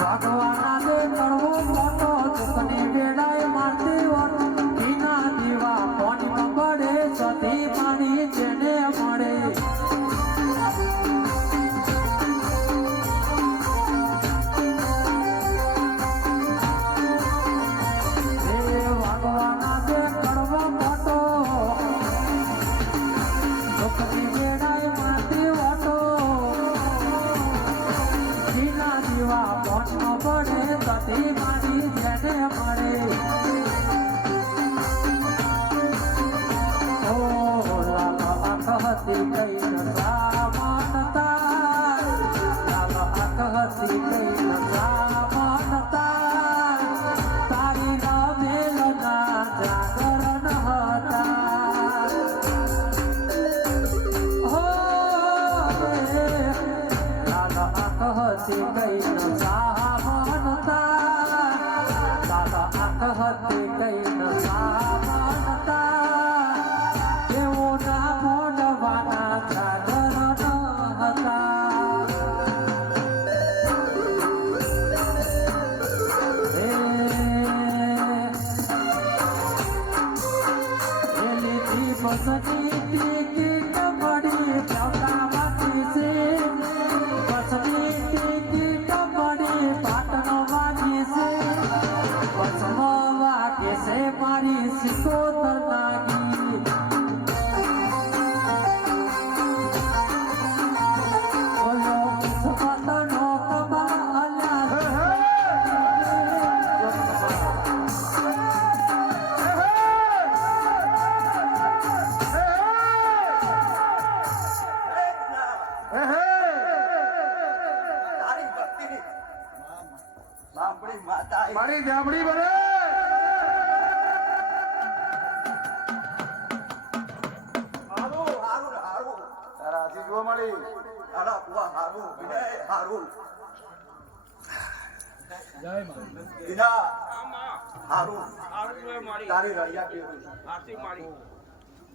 ભગવાના દે કરવો ખોટો દુઃખની વેળાએ મારતી ઓટો. ઘીના દીવા પાણીમાં પડે સતી પાણી જેને મળે. મારી જામડી બને. તારા હાથી જોવા મળી. તારા કુવા હારું વિનય હારું. વિના હારું તારી રળિયા કેરું છું.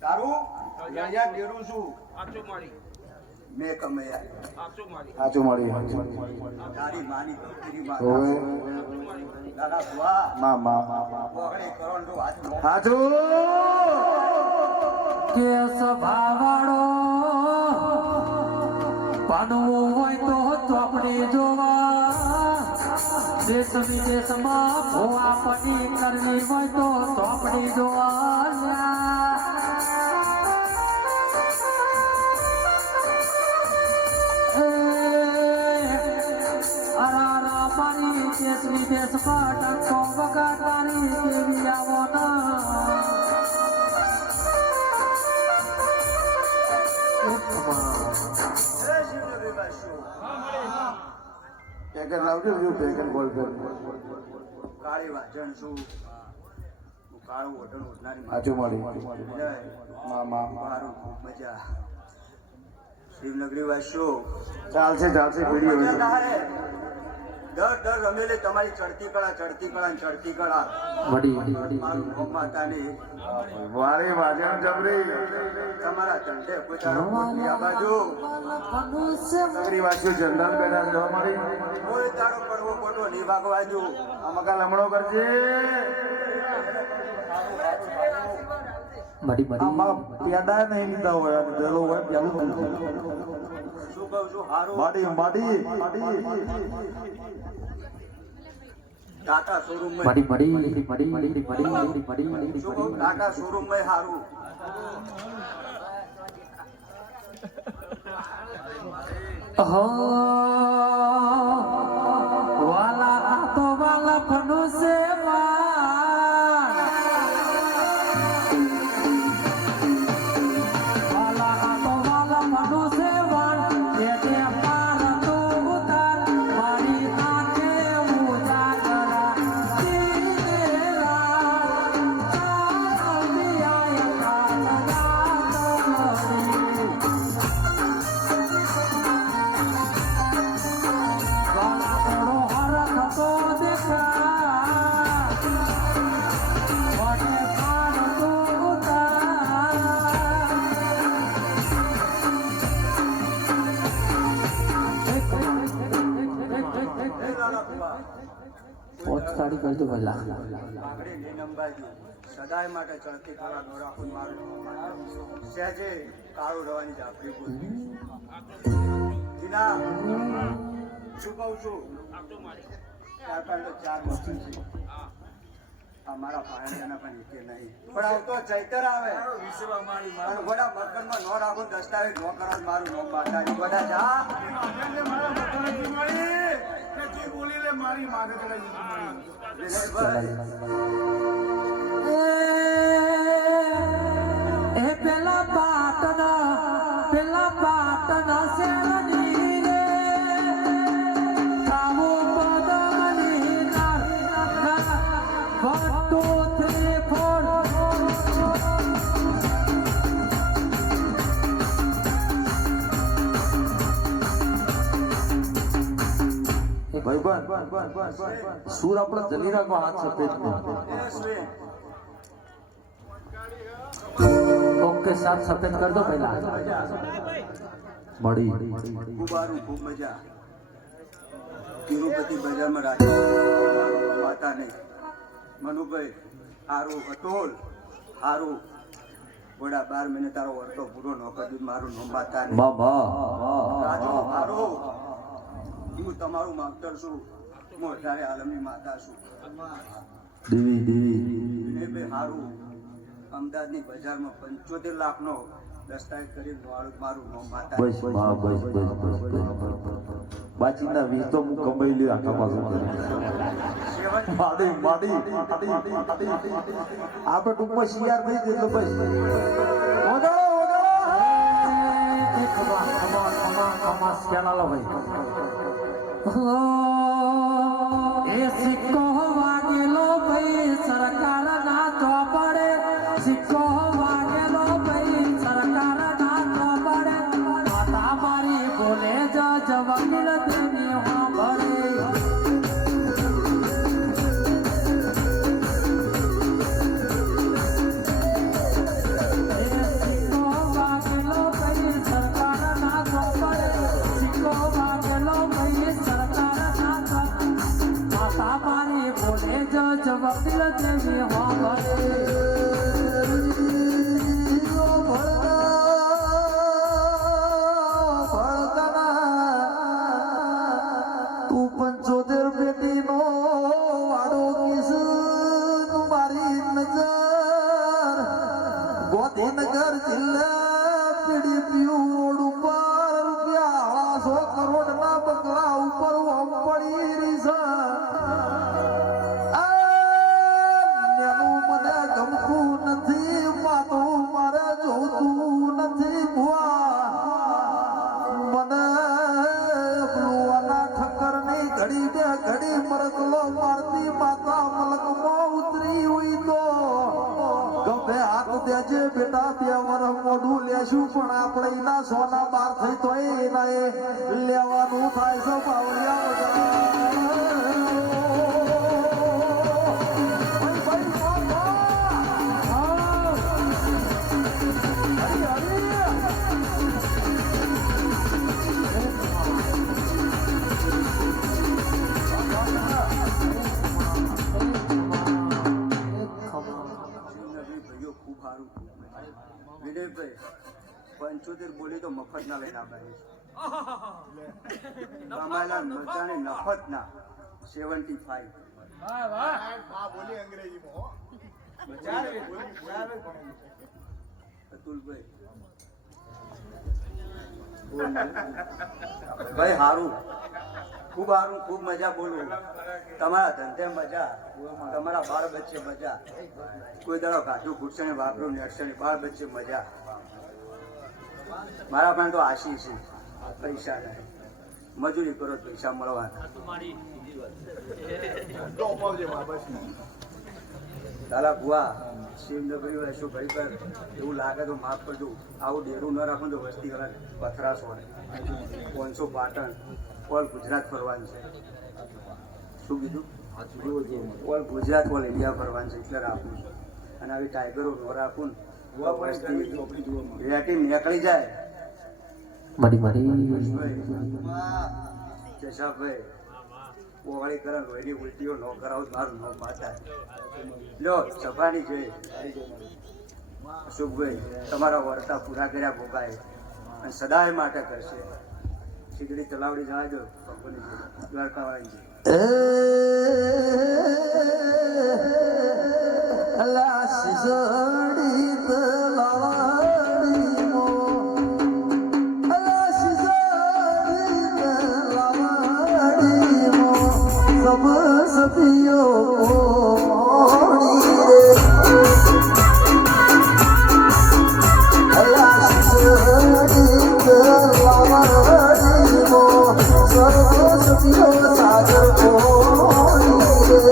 તારું રળિયા કેરું છું. મેં કમૈયા સાચું મળી. તારી માની તારી દાદા બુઆ ઓગણી કરોડ નું સાચું કે સ્વભાવવાળો પાનવું હોય તો ચોપડી જોવા. દેશ વિદેશમાં ભૂવા પડી કરવી હોય તો ચોપડી જોવા. દેશ વિદેશમાં ટંકો વગાડવાની કેવી આવો પેકેટ લાવજો. પેકેટ બોલ કાળી વાજણ છું. કાળું ઓઢણ ઓઢનારી સાચું મળી. મારું ખૂબ મજા. શિવનગરી વાસ્યો ચાલશે પીડી દર રમેલે તમારી ચડતી કળા માતાની વારી વાજણ જબરી તમારા ચંડે કોઈ તારો મોટી આ બાજુ નગરી વાસ્યો જંડલ બેઠા છે. અમારી કોઈ તારો પડવો ખોટો નહીં ભાગવાજો. આમાં કા લમણો કરજે. મારી આમાં પેડા નહીં લીધા હોય અને દરો હોય પેલું શું કહું છું હારું માડી ટાટા શોરૂમ માં મારી શું કહું ટાટા શોરૂમ માં હારું વાલા આ તો વાલા ફનો સે વાલા આ તો વાલા ફનો સે એટલે પાર તો ઉતાર મારી આંખે ઉજાગરા દિલેલા ચાલિયા સાડી કરજો પહેલા પાઘડી લઈને અંબાજી સદાય માટે ચડતી થવા દોરાખું મારું સહેજે કાળું રવાની જાફરી બોલી જીના શું કહું છું 4 વસ્તુ છે અમારા પાયણના પણ એકે નહીં પણ આવતો ચૈતર આવે અને ગોડા મકરમાં નો રાખો દસ્તાવેજ નો કરો મારું નો બાટાની ગોડા જા એ પેલા પાટના શેરડી રે કાવો બદલી ના 1 2 3 4 ભાઈ સુર આપણે જલી રાખો હાથ સફેદ ઓકે સાત સફેદ કર દો પહેલા મળી ગુબારું ખૂબ મજા તિરુપતિ બજારમાં રાખી માતા નહીં મનુભાઈ હારું અટોલ હારું ઘોડા 12 મહિને તારો વર્તો પૂરો ન કર્યું મારું નો માતા નહીં રાજુ હારું હું તમારું માવતર છું હું 18 આલમની માતા છું દેવી બે હારું અમદાવાદની બજારમાં 75 લાખનો દસ્તાવેજ કરી મારું નો માતા બસ બાચીના વીસ તો હું કમાઈ લ્યો આખા પાછું માડી આપણે ટૂંકમાં શિયાર થઈ જાય એટલે બસ એ સિક્કો વાગેલો ભાઈ સરકાર ના તો પડે સિક્કો વાગેલો ભાઈ સરકાર ના તો પડે માતા મારી બોલે જ વકીલ તેની સાંભળે વકીલ દેવી તું 75 પેટી નો વાડો કિસ મારી નજર ગોધીનગર જિલ્લા પીડી પીયું રોડ ઉપર રૂપિયા 100 કરોડ ના બંગલા ઉપર ઓમ પડી રહી છે ગમતું નથી માતું મારે જોતું નથી મને ઠક્કર ની ઘડી બે ઘડી મરકલો મારતી માતા મલકમાં ઉતરી હોય તો ગમે હાથ દેજે બેટા 2 વર્ષ મોઢું લેશું પણ આપણે એના સોના બાર થઈ તો એના એ લેવાનું થાય છે બાવળિયા ભાઈઓ ખૂબ સારું. વિનયભાઈ 75 બોલી તો મફત ના લઈને આપાય. કમાયેલા મરચાની નફત ના 75. અતુલભાઈ ભાઈ સારું, ખૂબ સારું, ખૂબ મજા. બોલું તમારા ધંધે મજા, તમારા બાળ બચ્ચે મજા. કોઈ દાડો કાચું ઘૂટશે ને વાપરું નેટશે ને બાળ બચ્ચે મજા. મારા પણ તો આશી છે પૈસા નહીં, મજૂરી કરો તો પૈસા મળવાના. દાદા બુઆ શિવનગરી હોય શું ભાઈ પર એવું લાગે તો માફ કરજો. આવું ડેરું ન રાખો તો વસ્તી કલાક પથરાશ હોય. 500 પાટણ ઓલ ગુજરાત ફરવાનું છે. શું કીધું? ઓલ ગુજરાત ઓલ ઇન્ડિયા ફરવાનું છે એટલે રાખું છું. અને આવી ટાઈગરો ન રાખું વસ્તી રેટી નીકળી જાય. જશાભાઈ ઓવાળી કરે લોહીની ઉલટીઓ ન કરાવું મારું ન માતા લો સભાની જોઈ. અશોકભાઈ તમારા વર્તા પૂરા કર્યા ભોગાય અને સદાય માટે કરશે. શીગડી તલાવડી જવા દો દ્વારકાવાળી. અલા શિસડી તલાવડી મો, અલા શિસડી તલાવડી મો, સબ સતીઓ મોણી રે. અલા શિસડી તલાવડી મો, સર્વ સતીઓ સાગર મોણી રે.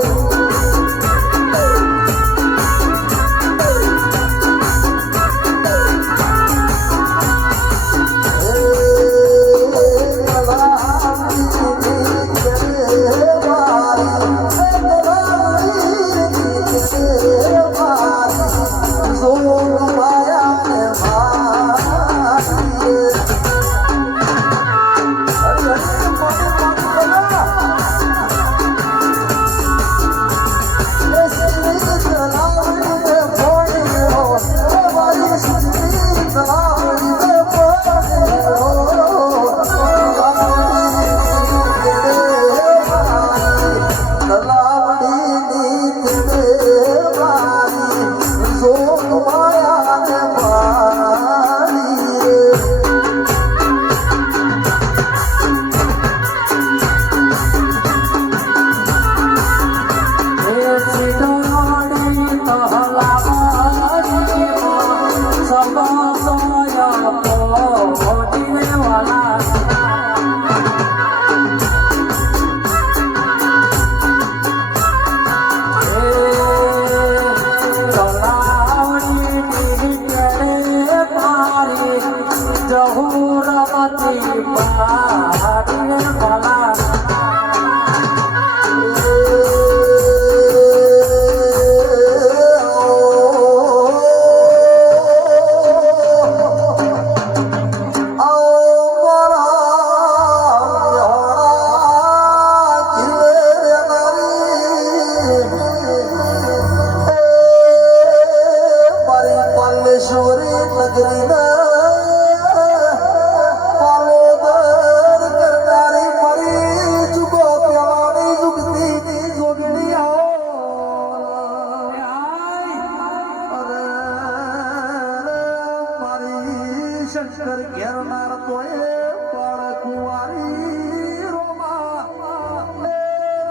શંકર ઘેરનાર તોય પણ કુંવારી રોમા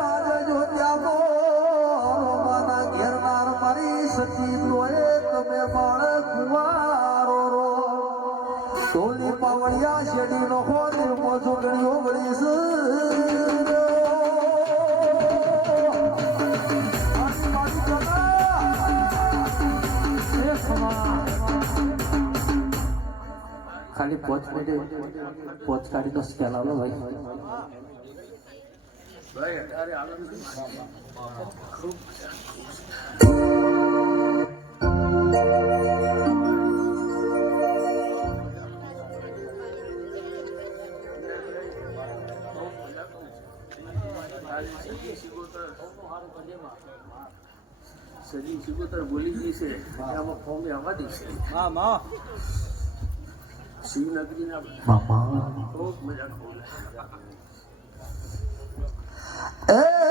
રાજ જો ત્યાં તો રોમાના ઘેરનાર મારી સતી તોય તમે પણ કુંવારો રો. ટોલી પાવડિયા શેડી નો ખોદ મોજો ગણીઓ વળીશ. ખાલી 5 મિનિટ કાઢીનો સ્કેલ આવો ભાઈ. ભાઈ અત્યારે આનંદ ખૂબ સજી શીખો સિકોતર બોલી ગઈ છે આમાં ફોર્મે આવવા દેશે હા માં શિવનગરીના બાપા ખૂબ મજા ખોલે એ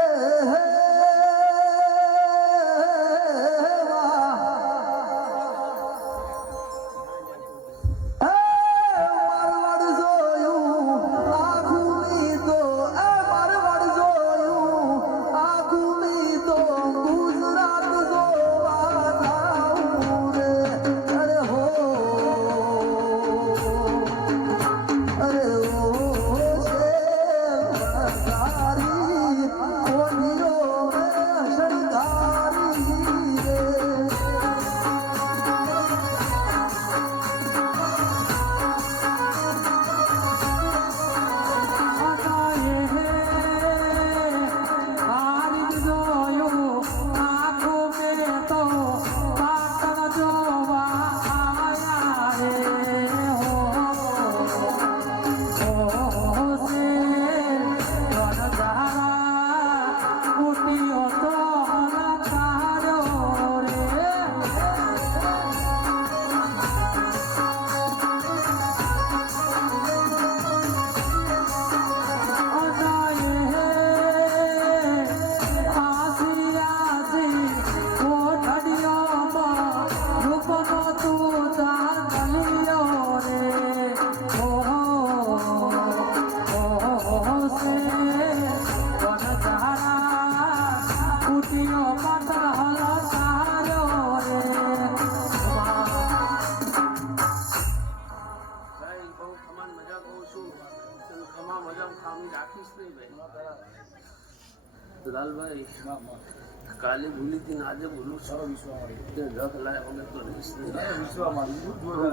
લાલભાઈ કાલે ભૂલી હતી ને આજે બોલું છું રખ લાયા વગર તો રહીશ નહીં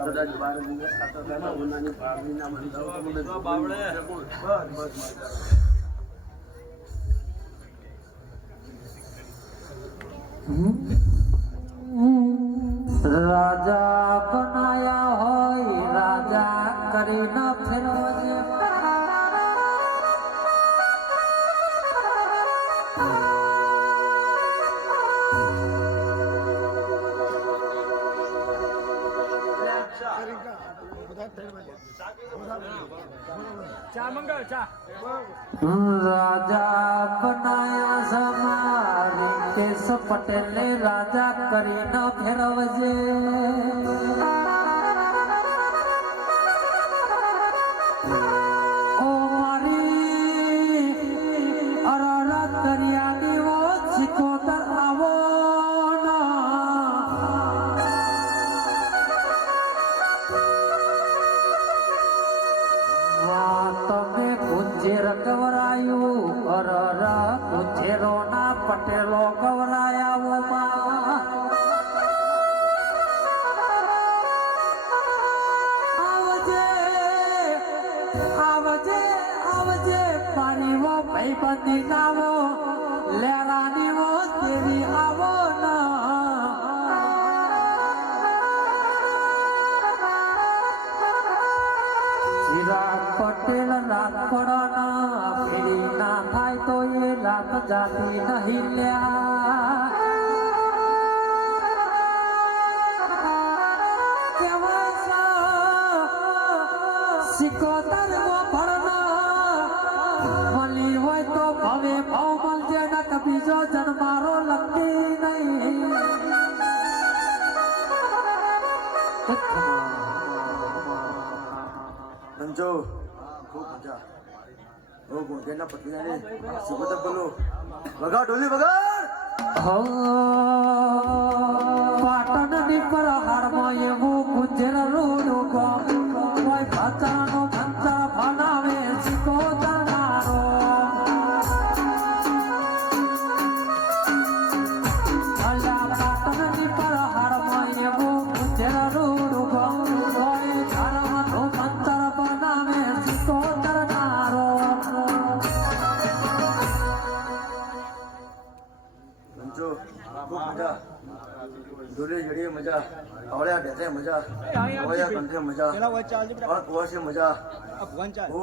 કદાચ 12 દિવસ ખાતા હતા ગુનાની પાઘડીના રાજા બનાયા હોય રાજા કરી ન ફેરવજે રાજા બનાયા સમારી કેશ પટેલ ને રાજા કરી ન ફેરવજે ઓ મારી અરરત દરિયાની વો સિકોતર આવો તમે કુંજેર ગવરાયું અરર કુંજેરો ના પટેલો ગવરાયા આવજે આવજે આવજે મારી વો ભાઈબંધી નાવો લેરાની વો તેરી આવો ચિરાગ પટેલ રાજપડાના ફેરી ના થાય તો એ રાત જાતી નહીં લ્યા કેવાય સિકોતર વો ભણના મળી હોય તો ભવે ભાવ મળજે ન બીજો જન્મારો લગતી નહીં સમજો ખૂબ મજા ઓ ગુણકેના પત્નીને સુગત બોલો વગા ઢોલી વગર પાટણની પર હારમાં એવું ગુજર રોડું કોઈ ભાચાનો ભંતર ભણાવે સિકોતરનારો અલ્યા પાટણની પર હારમાં એવું ગુજર રોડું કોઈ ઘરમાંનો ભંતર બનાવે સિકોતરનારો સમજો ખૂબ મજા ઢોલી જડીએ મજા આવડ્યા બેઠે મજા આવડ્યા કંઠે મજા और कुआसे मजा ओ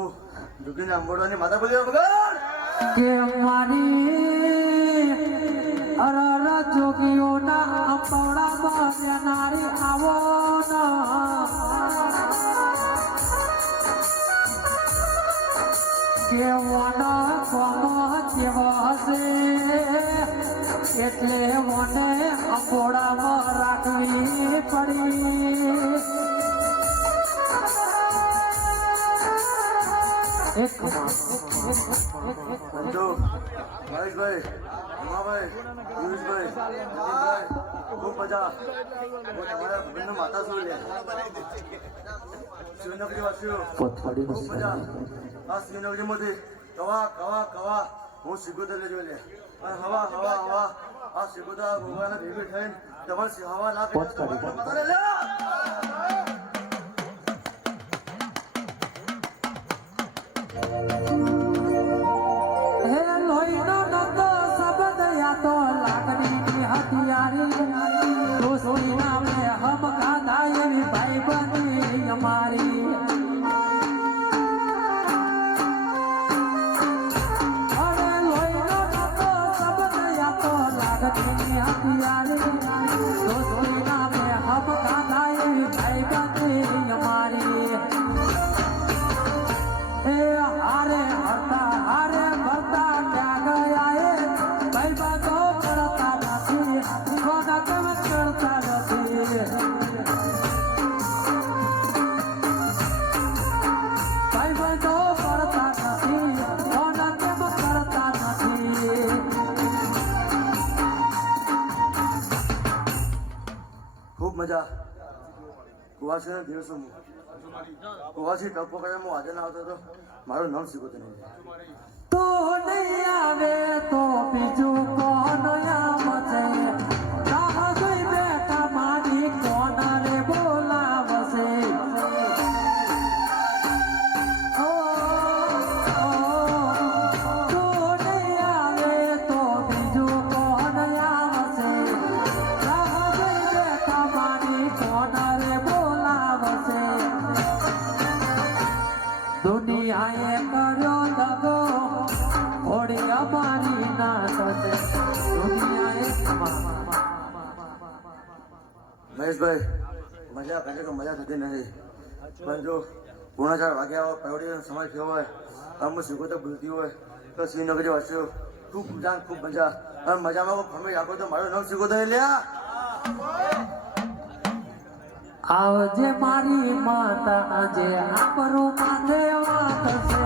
दुगीना अंबोड़ानी माता बोलियो वगैर કે મારી અરર જોગીઓના અંપોડામાં બેનારી આવો કેવાના કોમ કેવા હશે એટલે મને અંપોડામાં રાખવી પડી એક જો મહેશભાઈ, ઉમાભાઈ, પિયુષભાઈ, નીતિનભાઈ, ખૂબ મજા. હું તમારા ભગવાનનો માતા છું લે. શિવનગરી વાસીઓ ખૂબ મજા. આ શિવનગરીમાંથી કવા કવા કવા હું સિગોદર લેજો લે. અને હવા હવા હવા આ સિગોદર ભગવાનના ભેગી થઈને તમારે હવા ના કરી તો માતા લે. હે લોહીનો નંદો શબ્દ યા તો લાગણીની હથિયારી દોસ્તી નામે હમ ખાધા એવી ભાઈ બની અમારી અરે લોહીનો નંદો શબ્દ યા તો લાગણીની હથિયારી દોસ્તી નામે હમ ખાધા એવી ભાઈ બની અમારી હારે હરતા હારે ભરતા ક્યાં ગયા એ ભાઈ બાતો કરતા નથી કોના કેમ કરતા નથી ભાઈ બાતો કરતા નથી કોના કેમ કરતા નથી ખૂબ મજા. કુવાસીના દિવસો કુવાસી ટપ્પો કરે હું આજે ના આવતો હતો. મારું નામ સિગોદર નહીં. તો નહીં આવે તો બીજું કોણ આવશે રાહ જોઈ બેઠા મારી કોણ રે બોલાવશે ઓ તો નહીં આવે તો બીજું કોણ આવશે રાહ જોઈ બેઠા મારી કોણ રે બોલાવશે દુનિયાએ કર્યો દગો ઘોડી અમારી ના થશે દુનિયાએ મહેશભાઈ, મજા કરે તો મજા થતી નથી. પણ જો 4:30 વાગ્યા પરોડીનો સમય થયો હોય અમુક સિગોદર ભૂલતી હોય તો શ્રીનગરી વાસીઓ ખૂબ મજા ખૂબ મજા. અને મજામાં ખમી રાખો તો મારું નામ સિગોદર લ્યા. આવજે મારી માતા આજે આબરૂ માથે વાત છે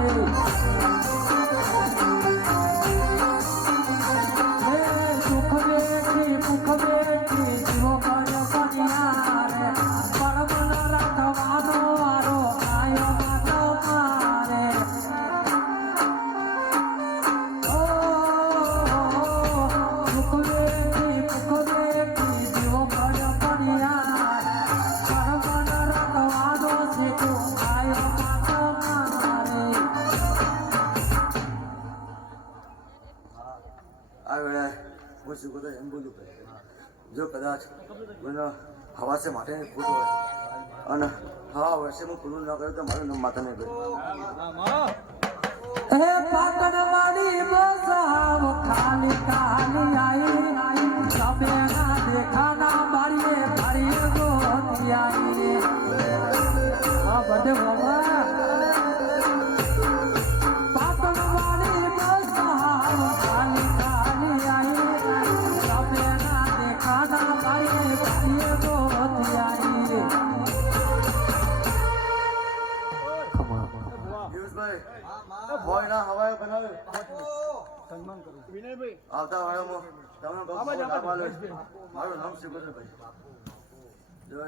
હે સુખ બેઠી ભૂખ બેઠી જીવો કરે પનિયારે પરમન રાખવાનો વારો આયો માતો મારે ઓ સુખ બેઠી ભૂખ બેઠી જીવો કરે પનિયારે આ વેળાએ હું સિગોદર એમ બોલું કે જો કદાચ મને હવાસે માટેની ફૂટ હોય અને હવા વર્ષે હું ખુલ્લું ના કરું તો મારું નામ માતા નહીં કર્યું. હે પાટણવાડી બસાવ ખાલી ખાલી આઈ તમે ના દેખાના બારીએ બારીએ ગોતી આઈ આ બધે બાબા પાટણવાડી બસાવ ખાલી ખાલી આઈ તમે ના દેખાના બારીએ બારીએ ગોતી આઈ પિયુષભાઈ, હોય ના હવાએ બનાવ્યું આવતા વાળામાં તમને કહું મારું નામ સિગોદરભાઈ. જય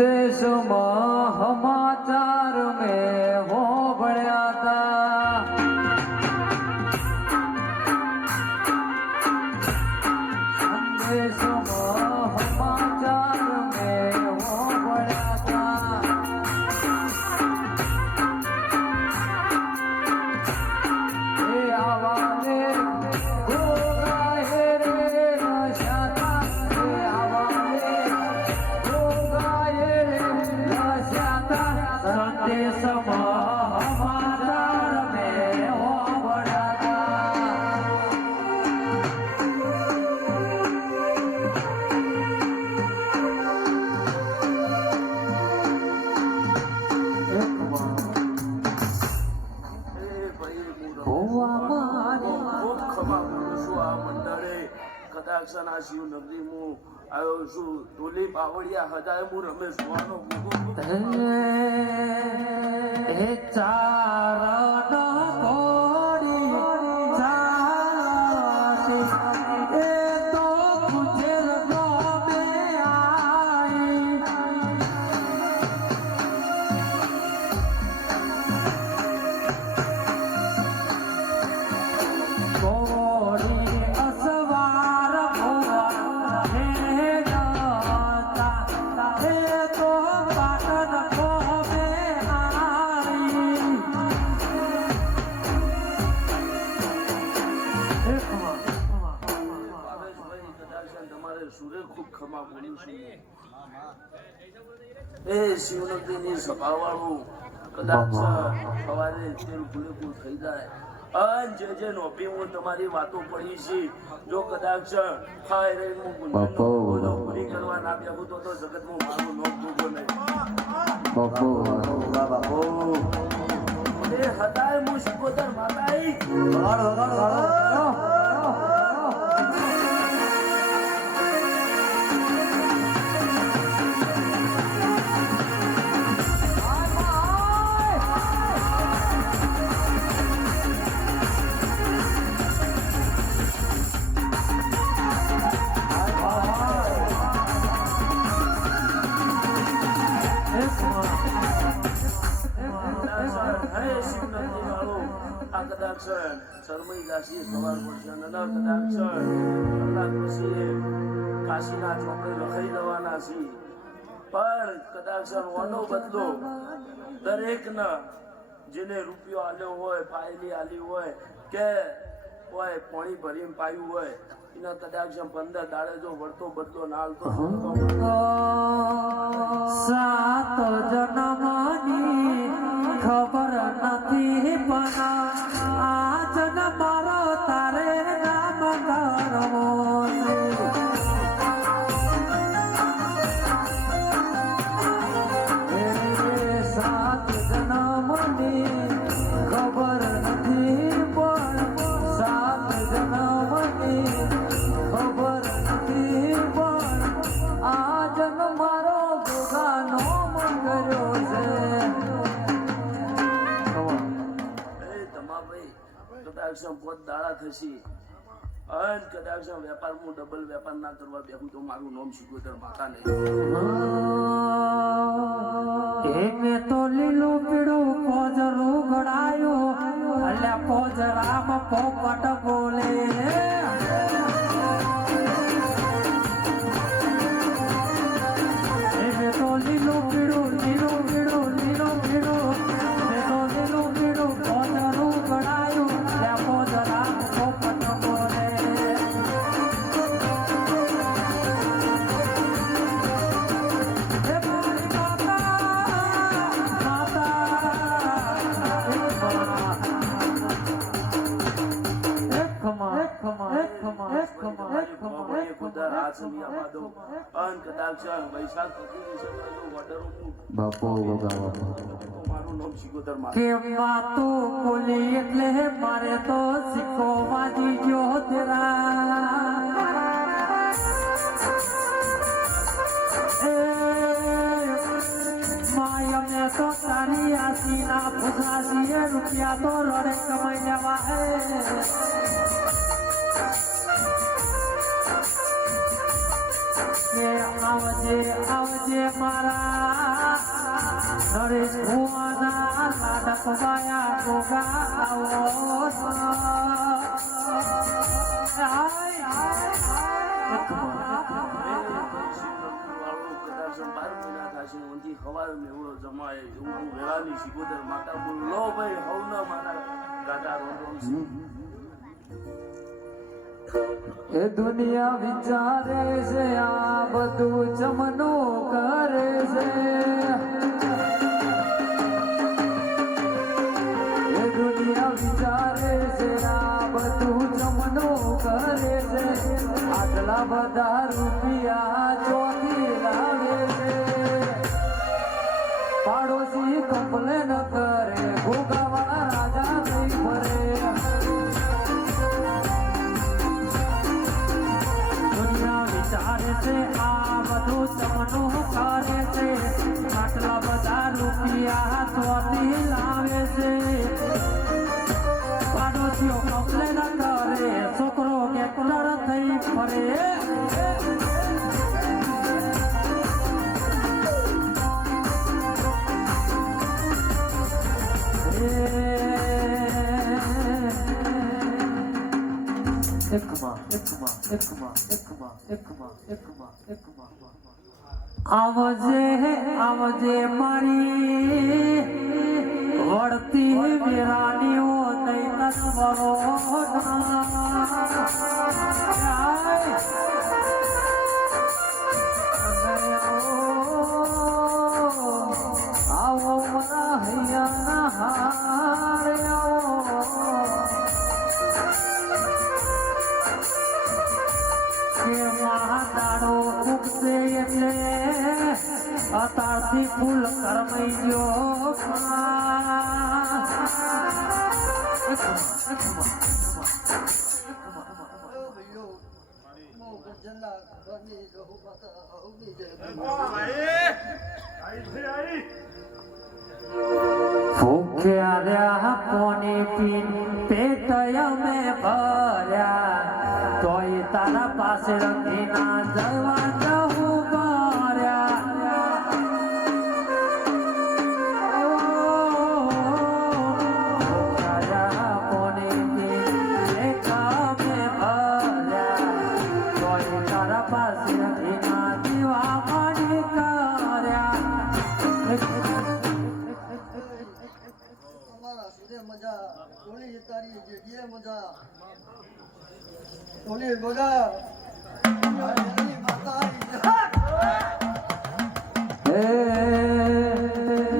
સંદેશમાં સમાચાર મેં હોભળ્યા તા સંદેશમાં સમાચાર મેં હોભળ્યા કદાચ આ શિવ નગરી હું આવ્યો છું ટોલી બાવળિયા હજાય હું રમેશ ભુવાનો એ ચારણ ઘોડી ચાલતી એ તો ગુજર ગમે આઈ ઘોડી અસવાર ભુવા હે ગાતા એ તો પાટણ ગમે આઈ ભાવેશભાઈ કદાચ તમારે સુરે ખૂબ ખમા પડ્યું છે એ શિવનગરીની સભાવાળું કદાચ સવારે તેલ પૂરેપૂર થઈ જાય અને જે નોપી હું તમારી વાતો પડી છે જો કદાચ ખાઈ રહી હું ગુનો પૂરી કરવા ના બેહું તો જગતમાં મારું નોમ ભોગો નહીં બાપો એ હતાય હું શિકોતર માતાઈ હરે શિવનગરી વાળો આ કદાચ શરમઈ દાસી સવાર પડશે અને કદાચ કલાક પછી કાશીના ચોપડે લખાઈ દેવાના છે પણ કદાચ ઓનો બદલો દરેકના જેને રૂપિયો આલ્યો હોય પાયલી આલી હોય કે હોય પાણી ભરીને પાયું હોય એના કદાચ 15 દાડે જો વળતો બદલો ના હાલતો સાત જન્મની ખબર નથી પણ આ જન્મ મારો તારે નામ કરવો છે. સાત જન્મની ખબર નથી પણ સાત જન્મની ખબર નથી પણ આ જન્મ મારો ભોગાનો મંગર્યો છે. કદાચ પોત દાડા થશે અને કદાચ વેપાર હું ડબલ વેપાર ના કરવા બેહું તો મારું નામ શિકોતર માતા નહીં એને તો લીલું પીળું પોજરું ગળાયું અલ્યા પોજરામાં પોપટ બોલે એને તો લીલું પીળું લીલું પીળું લીલું પીળું એને તો લીલું પીળું પોજરું ગળાયું અલ્યા પોજરામાં પોપટ બોલે હે મારી માતા કે માતું બોલી એટલે મારે તો સિક્કો વાજી ગયો તેરા માય મેં તો તારી આસીના ફુસાસીએ રૂપિયા તો રડે કમાઈ લેવા હે આવજે આવજે મારા નરેશ ભુવાના નાટક વાયા ગોગા આવો એ દુનિયા વિચારે છે આ બધું ચમનો કરે છે એ દુનિયા વિચારે છે આ બધું ચમનો કરે છે આટલા બધા રૂપિયા ચોથી લાવે છે પાડોશી કમ્પ્લેન કરે ભોગાવાળા રાજા નહીં ફરે આવજે આવજે મારી વળતી વિરાનીઓ નહીં તનવરો આવો મારા હૈયાના હાર કે મહાદાડો ઉગશે એટલે અતારથી ફૂલ કરમઈ ગયો ભૂખ્યા રહ્યા કોની પીન પેટ અમે ભર્યા તોય તારા પાસે રખી ના જવા જવું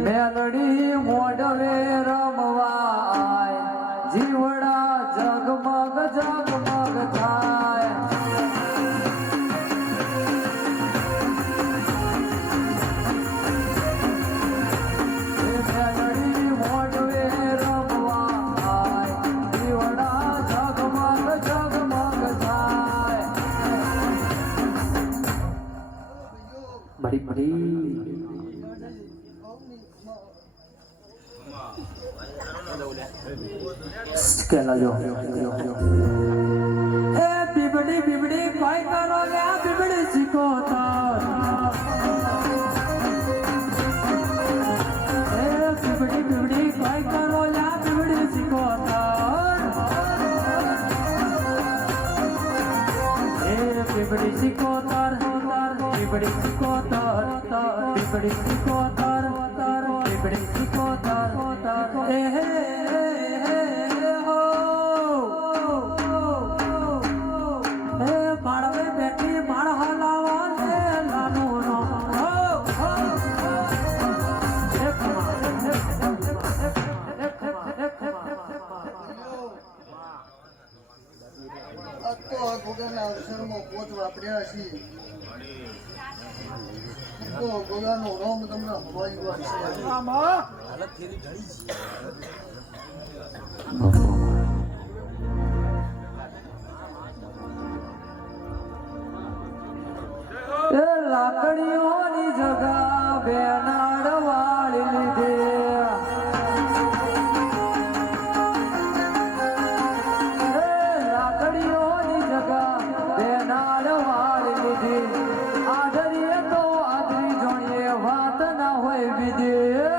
મેલડી મોડવે રમવાય જીવડા જગમગ જગમગ થાય મેલડી મોડવે રમવાય જીવડા જગમગ જગમગ થાય બડી બડી કેલા જો એ બીબડી બીબડી કોઈ કરો લે બીબડી શીખો તો એ બીબડી બીબડી કોઈ કરો લે બીબડી શીખો તો એ બીબડી શીખો તર બીબડી શીખો તર બીબડી શીખો તર બીબડી શીખો તર એ માળવે બેઠી માળ હલાવા ને લાનું નો ગોગાના અવસરમાં પોત વાપર્યા છીએ તો ગોગાનો રોમ તમને હવાઈ વાત છે એ લાકડીઓની જગા બેનાડ વાળી લીધે લાકડીઓની જગા બેનાડ વાળી લીધી આદરીએ તો આદરી જોણીએ વાત ના હોય બીજે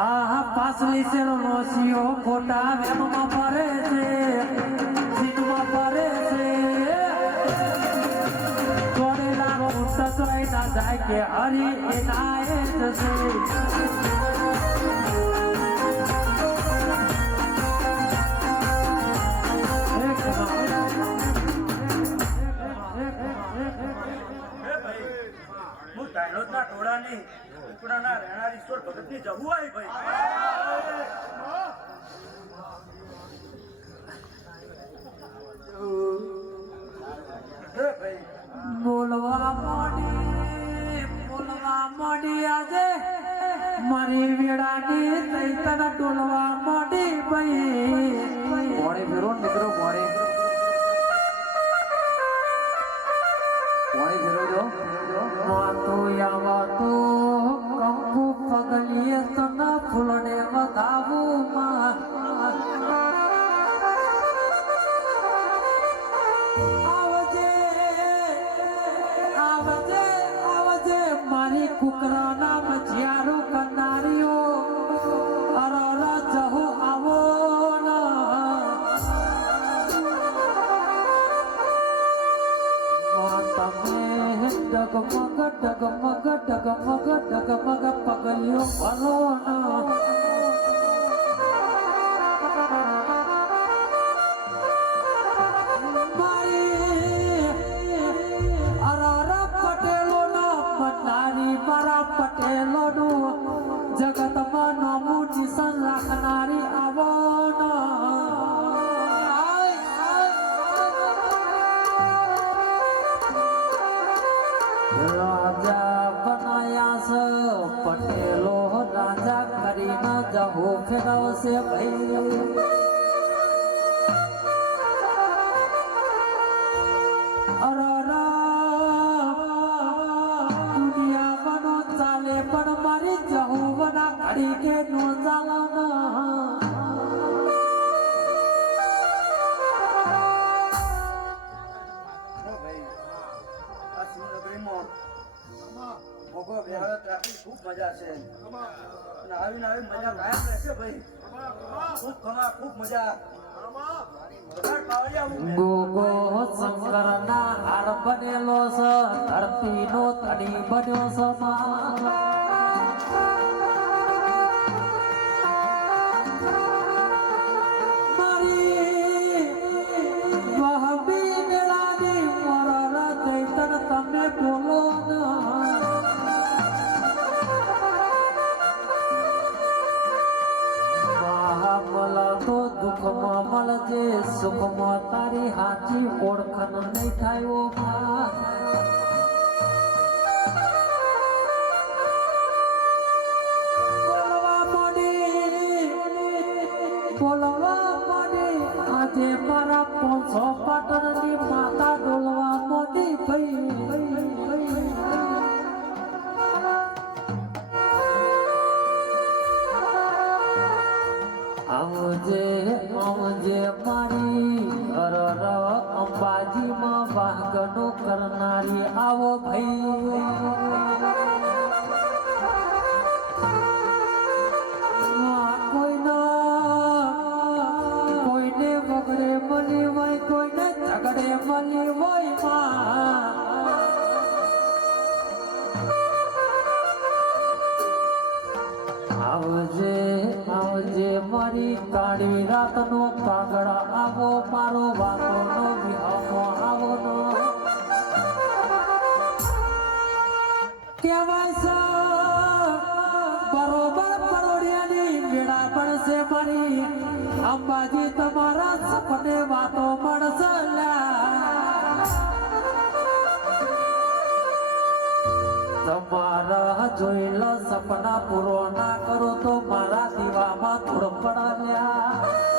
આ પાછલી શેરો નોસીઓ ખોટા વેમમાં ફરે છે સીટમાં ફરે છે તોડેલાનો સસરાઈ ના જાય કે હરી એના એ જશે હું ડાયનોસના ટોળાની ઉપડાના રહેનાર ઈશ્વર ભગતની જવું આવી ભાઈ બોલવા મોડી આજે મારી વેળાની તૈતન ડોલવા મોડી ભાઈ મોડે ફેરો મિત્રો મોડે ફેરો જો માતો યાવાતો કંકુ પગલીએ તના ફૂલને વધાવું માં મારી કુકરાના મજિયારો કરનારીઓ અરરા જહો આવો ના ગલ્યો ભલો ના પટેલો નું જગતમાં નામું નિશાન રાખનારી આવો રાજા બનાયા છે પટેલો રાજા કરીને જહો ફેરવશે ભાઈ પણ મારી જહુવના ઘડી કે નો ખૂબ મજા છે અને આવીને આવી મજા કાયમ રહેશે ભાઈ ખૂબ મજા ગોગો શંકર ના હાર બનેલો છે ધરતી નો તડી બન્યો છે મારી વહબી મેળાની મરર ચૈતન તમે બોલો તો દુઃખમાં મળજે સુખમાં તારી હાચી ઓળખાણ નહીં થાય બોલવા માંડે આજે મારા 500 પાટણની માતા ડોલવા માંડી ભાઈ આવજે મારી અરર અંબાજીમાં વાહગનો કરનારી આવો ભાઈ કોઈને વગડે મળી હોય કોઈને ઝગડે મળી હોય આવજે મારી કાળી રાતનો કાગડા આવો મારો વાતોનો વિહામો આવો નો કહેવાય છે બરોબર પરોડિયાની મેળા પડશે મારી અંબાજી તમારા સપને વાતો મળશે તમારા જોયેલા સપના પૂરો ના કરો તો મારા દીવામાં થોડ પડાલ્યા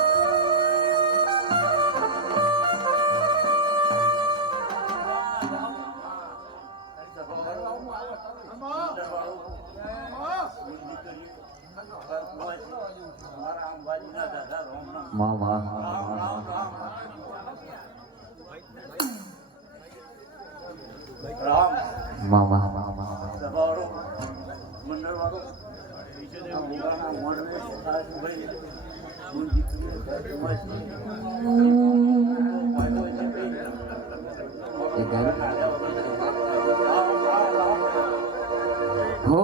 હો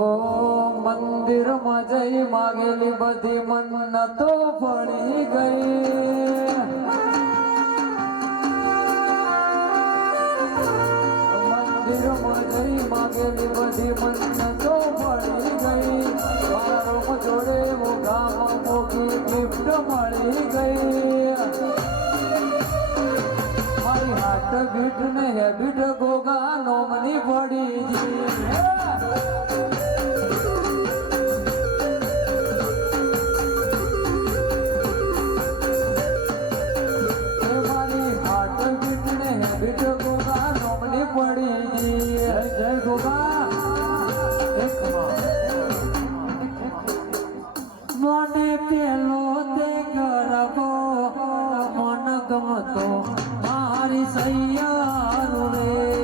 મંદિરમાં જઈ માગેલી બધી મન્નતો ફળી ગઈ મંદિરમાં જઈ માગેલી બધી મન્નતો ફળી ગઈ મારા જોડે મોઘામાં મોઘી ગિફ્ટ મળી ગઈ મારી હાથ બીટ ને હેબિટ ગોગા નોમની પડી જી મને પેલો તે ગરબો મન ગમતો મારી સૈયારું રે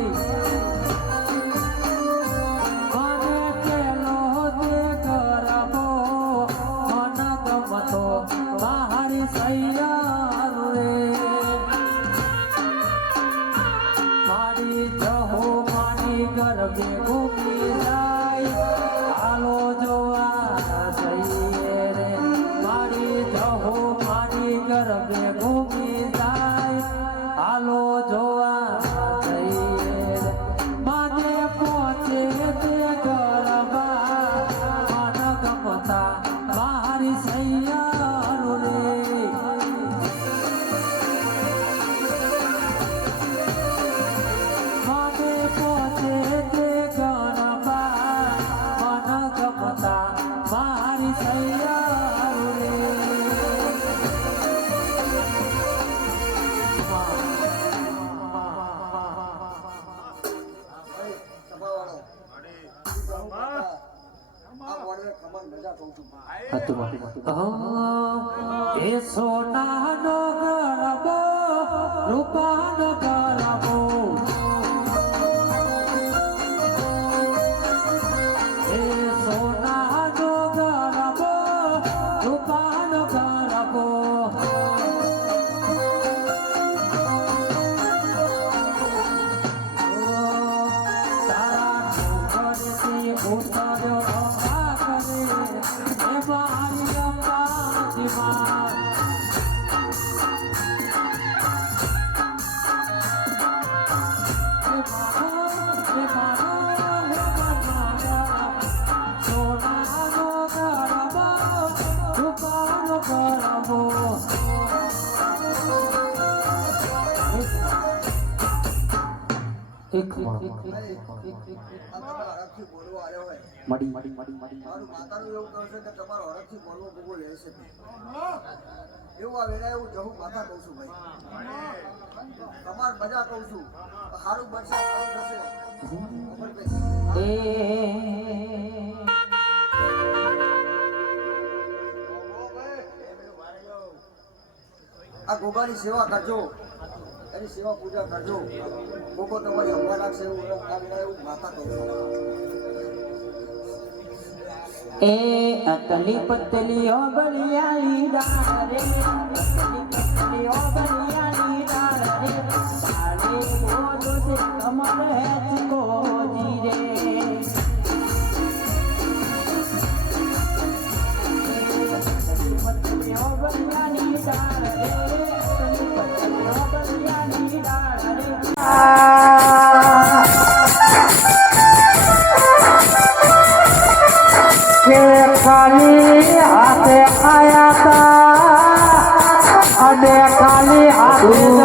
વાળે ખબર મજા કહું છું એ સોનાનો ગરબો રૂપાનો ગરબો એ સોનાનો ગરબો રૂપાનો ગરબો તારા છોકરથી ઉતાર્યો રંગા કરે એ મારી રંગાજીમાં આ તમારા હરખથી બોલવો આવ્યો હોય મારું માતાનું એવું કહું છે કે તમારો હરખથી બોલવો બહુ રહેશે એવું આ વેળા એવું જવું માતા કહું છું ભાઈ તમાર મજા કહું છું સારું બનશે સારું થશે ખબર આ ગોગાની સેવા કરજો એની સેવા પૂજા કરજો ગોગો તમારી હમવા લાગશે એવું આ વેળા એવું માતા કહું છું એ અતલી પતલી ઓ બલિયાળી ડારે અતલી પતલી ઓ બલિયાળી ડારે સાલે બોલો સે કમર હે કો જીરે અતલી પતલી ઓ બલિયાળી ડારે અતલી પતલી ઓ બલિયાળી ડારે ખાલી હાથે આયા તા અને ખાલી હાથે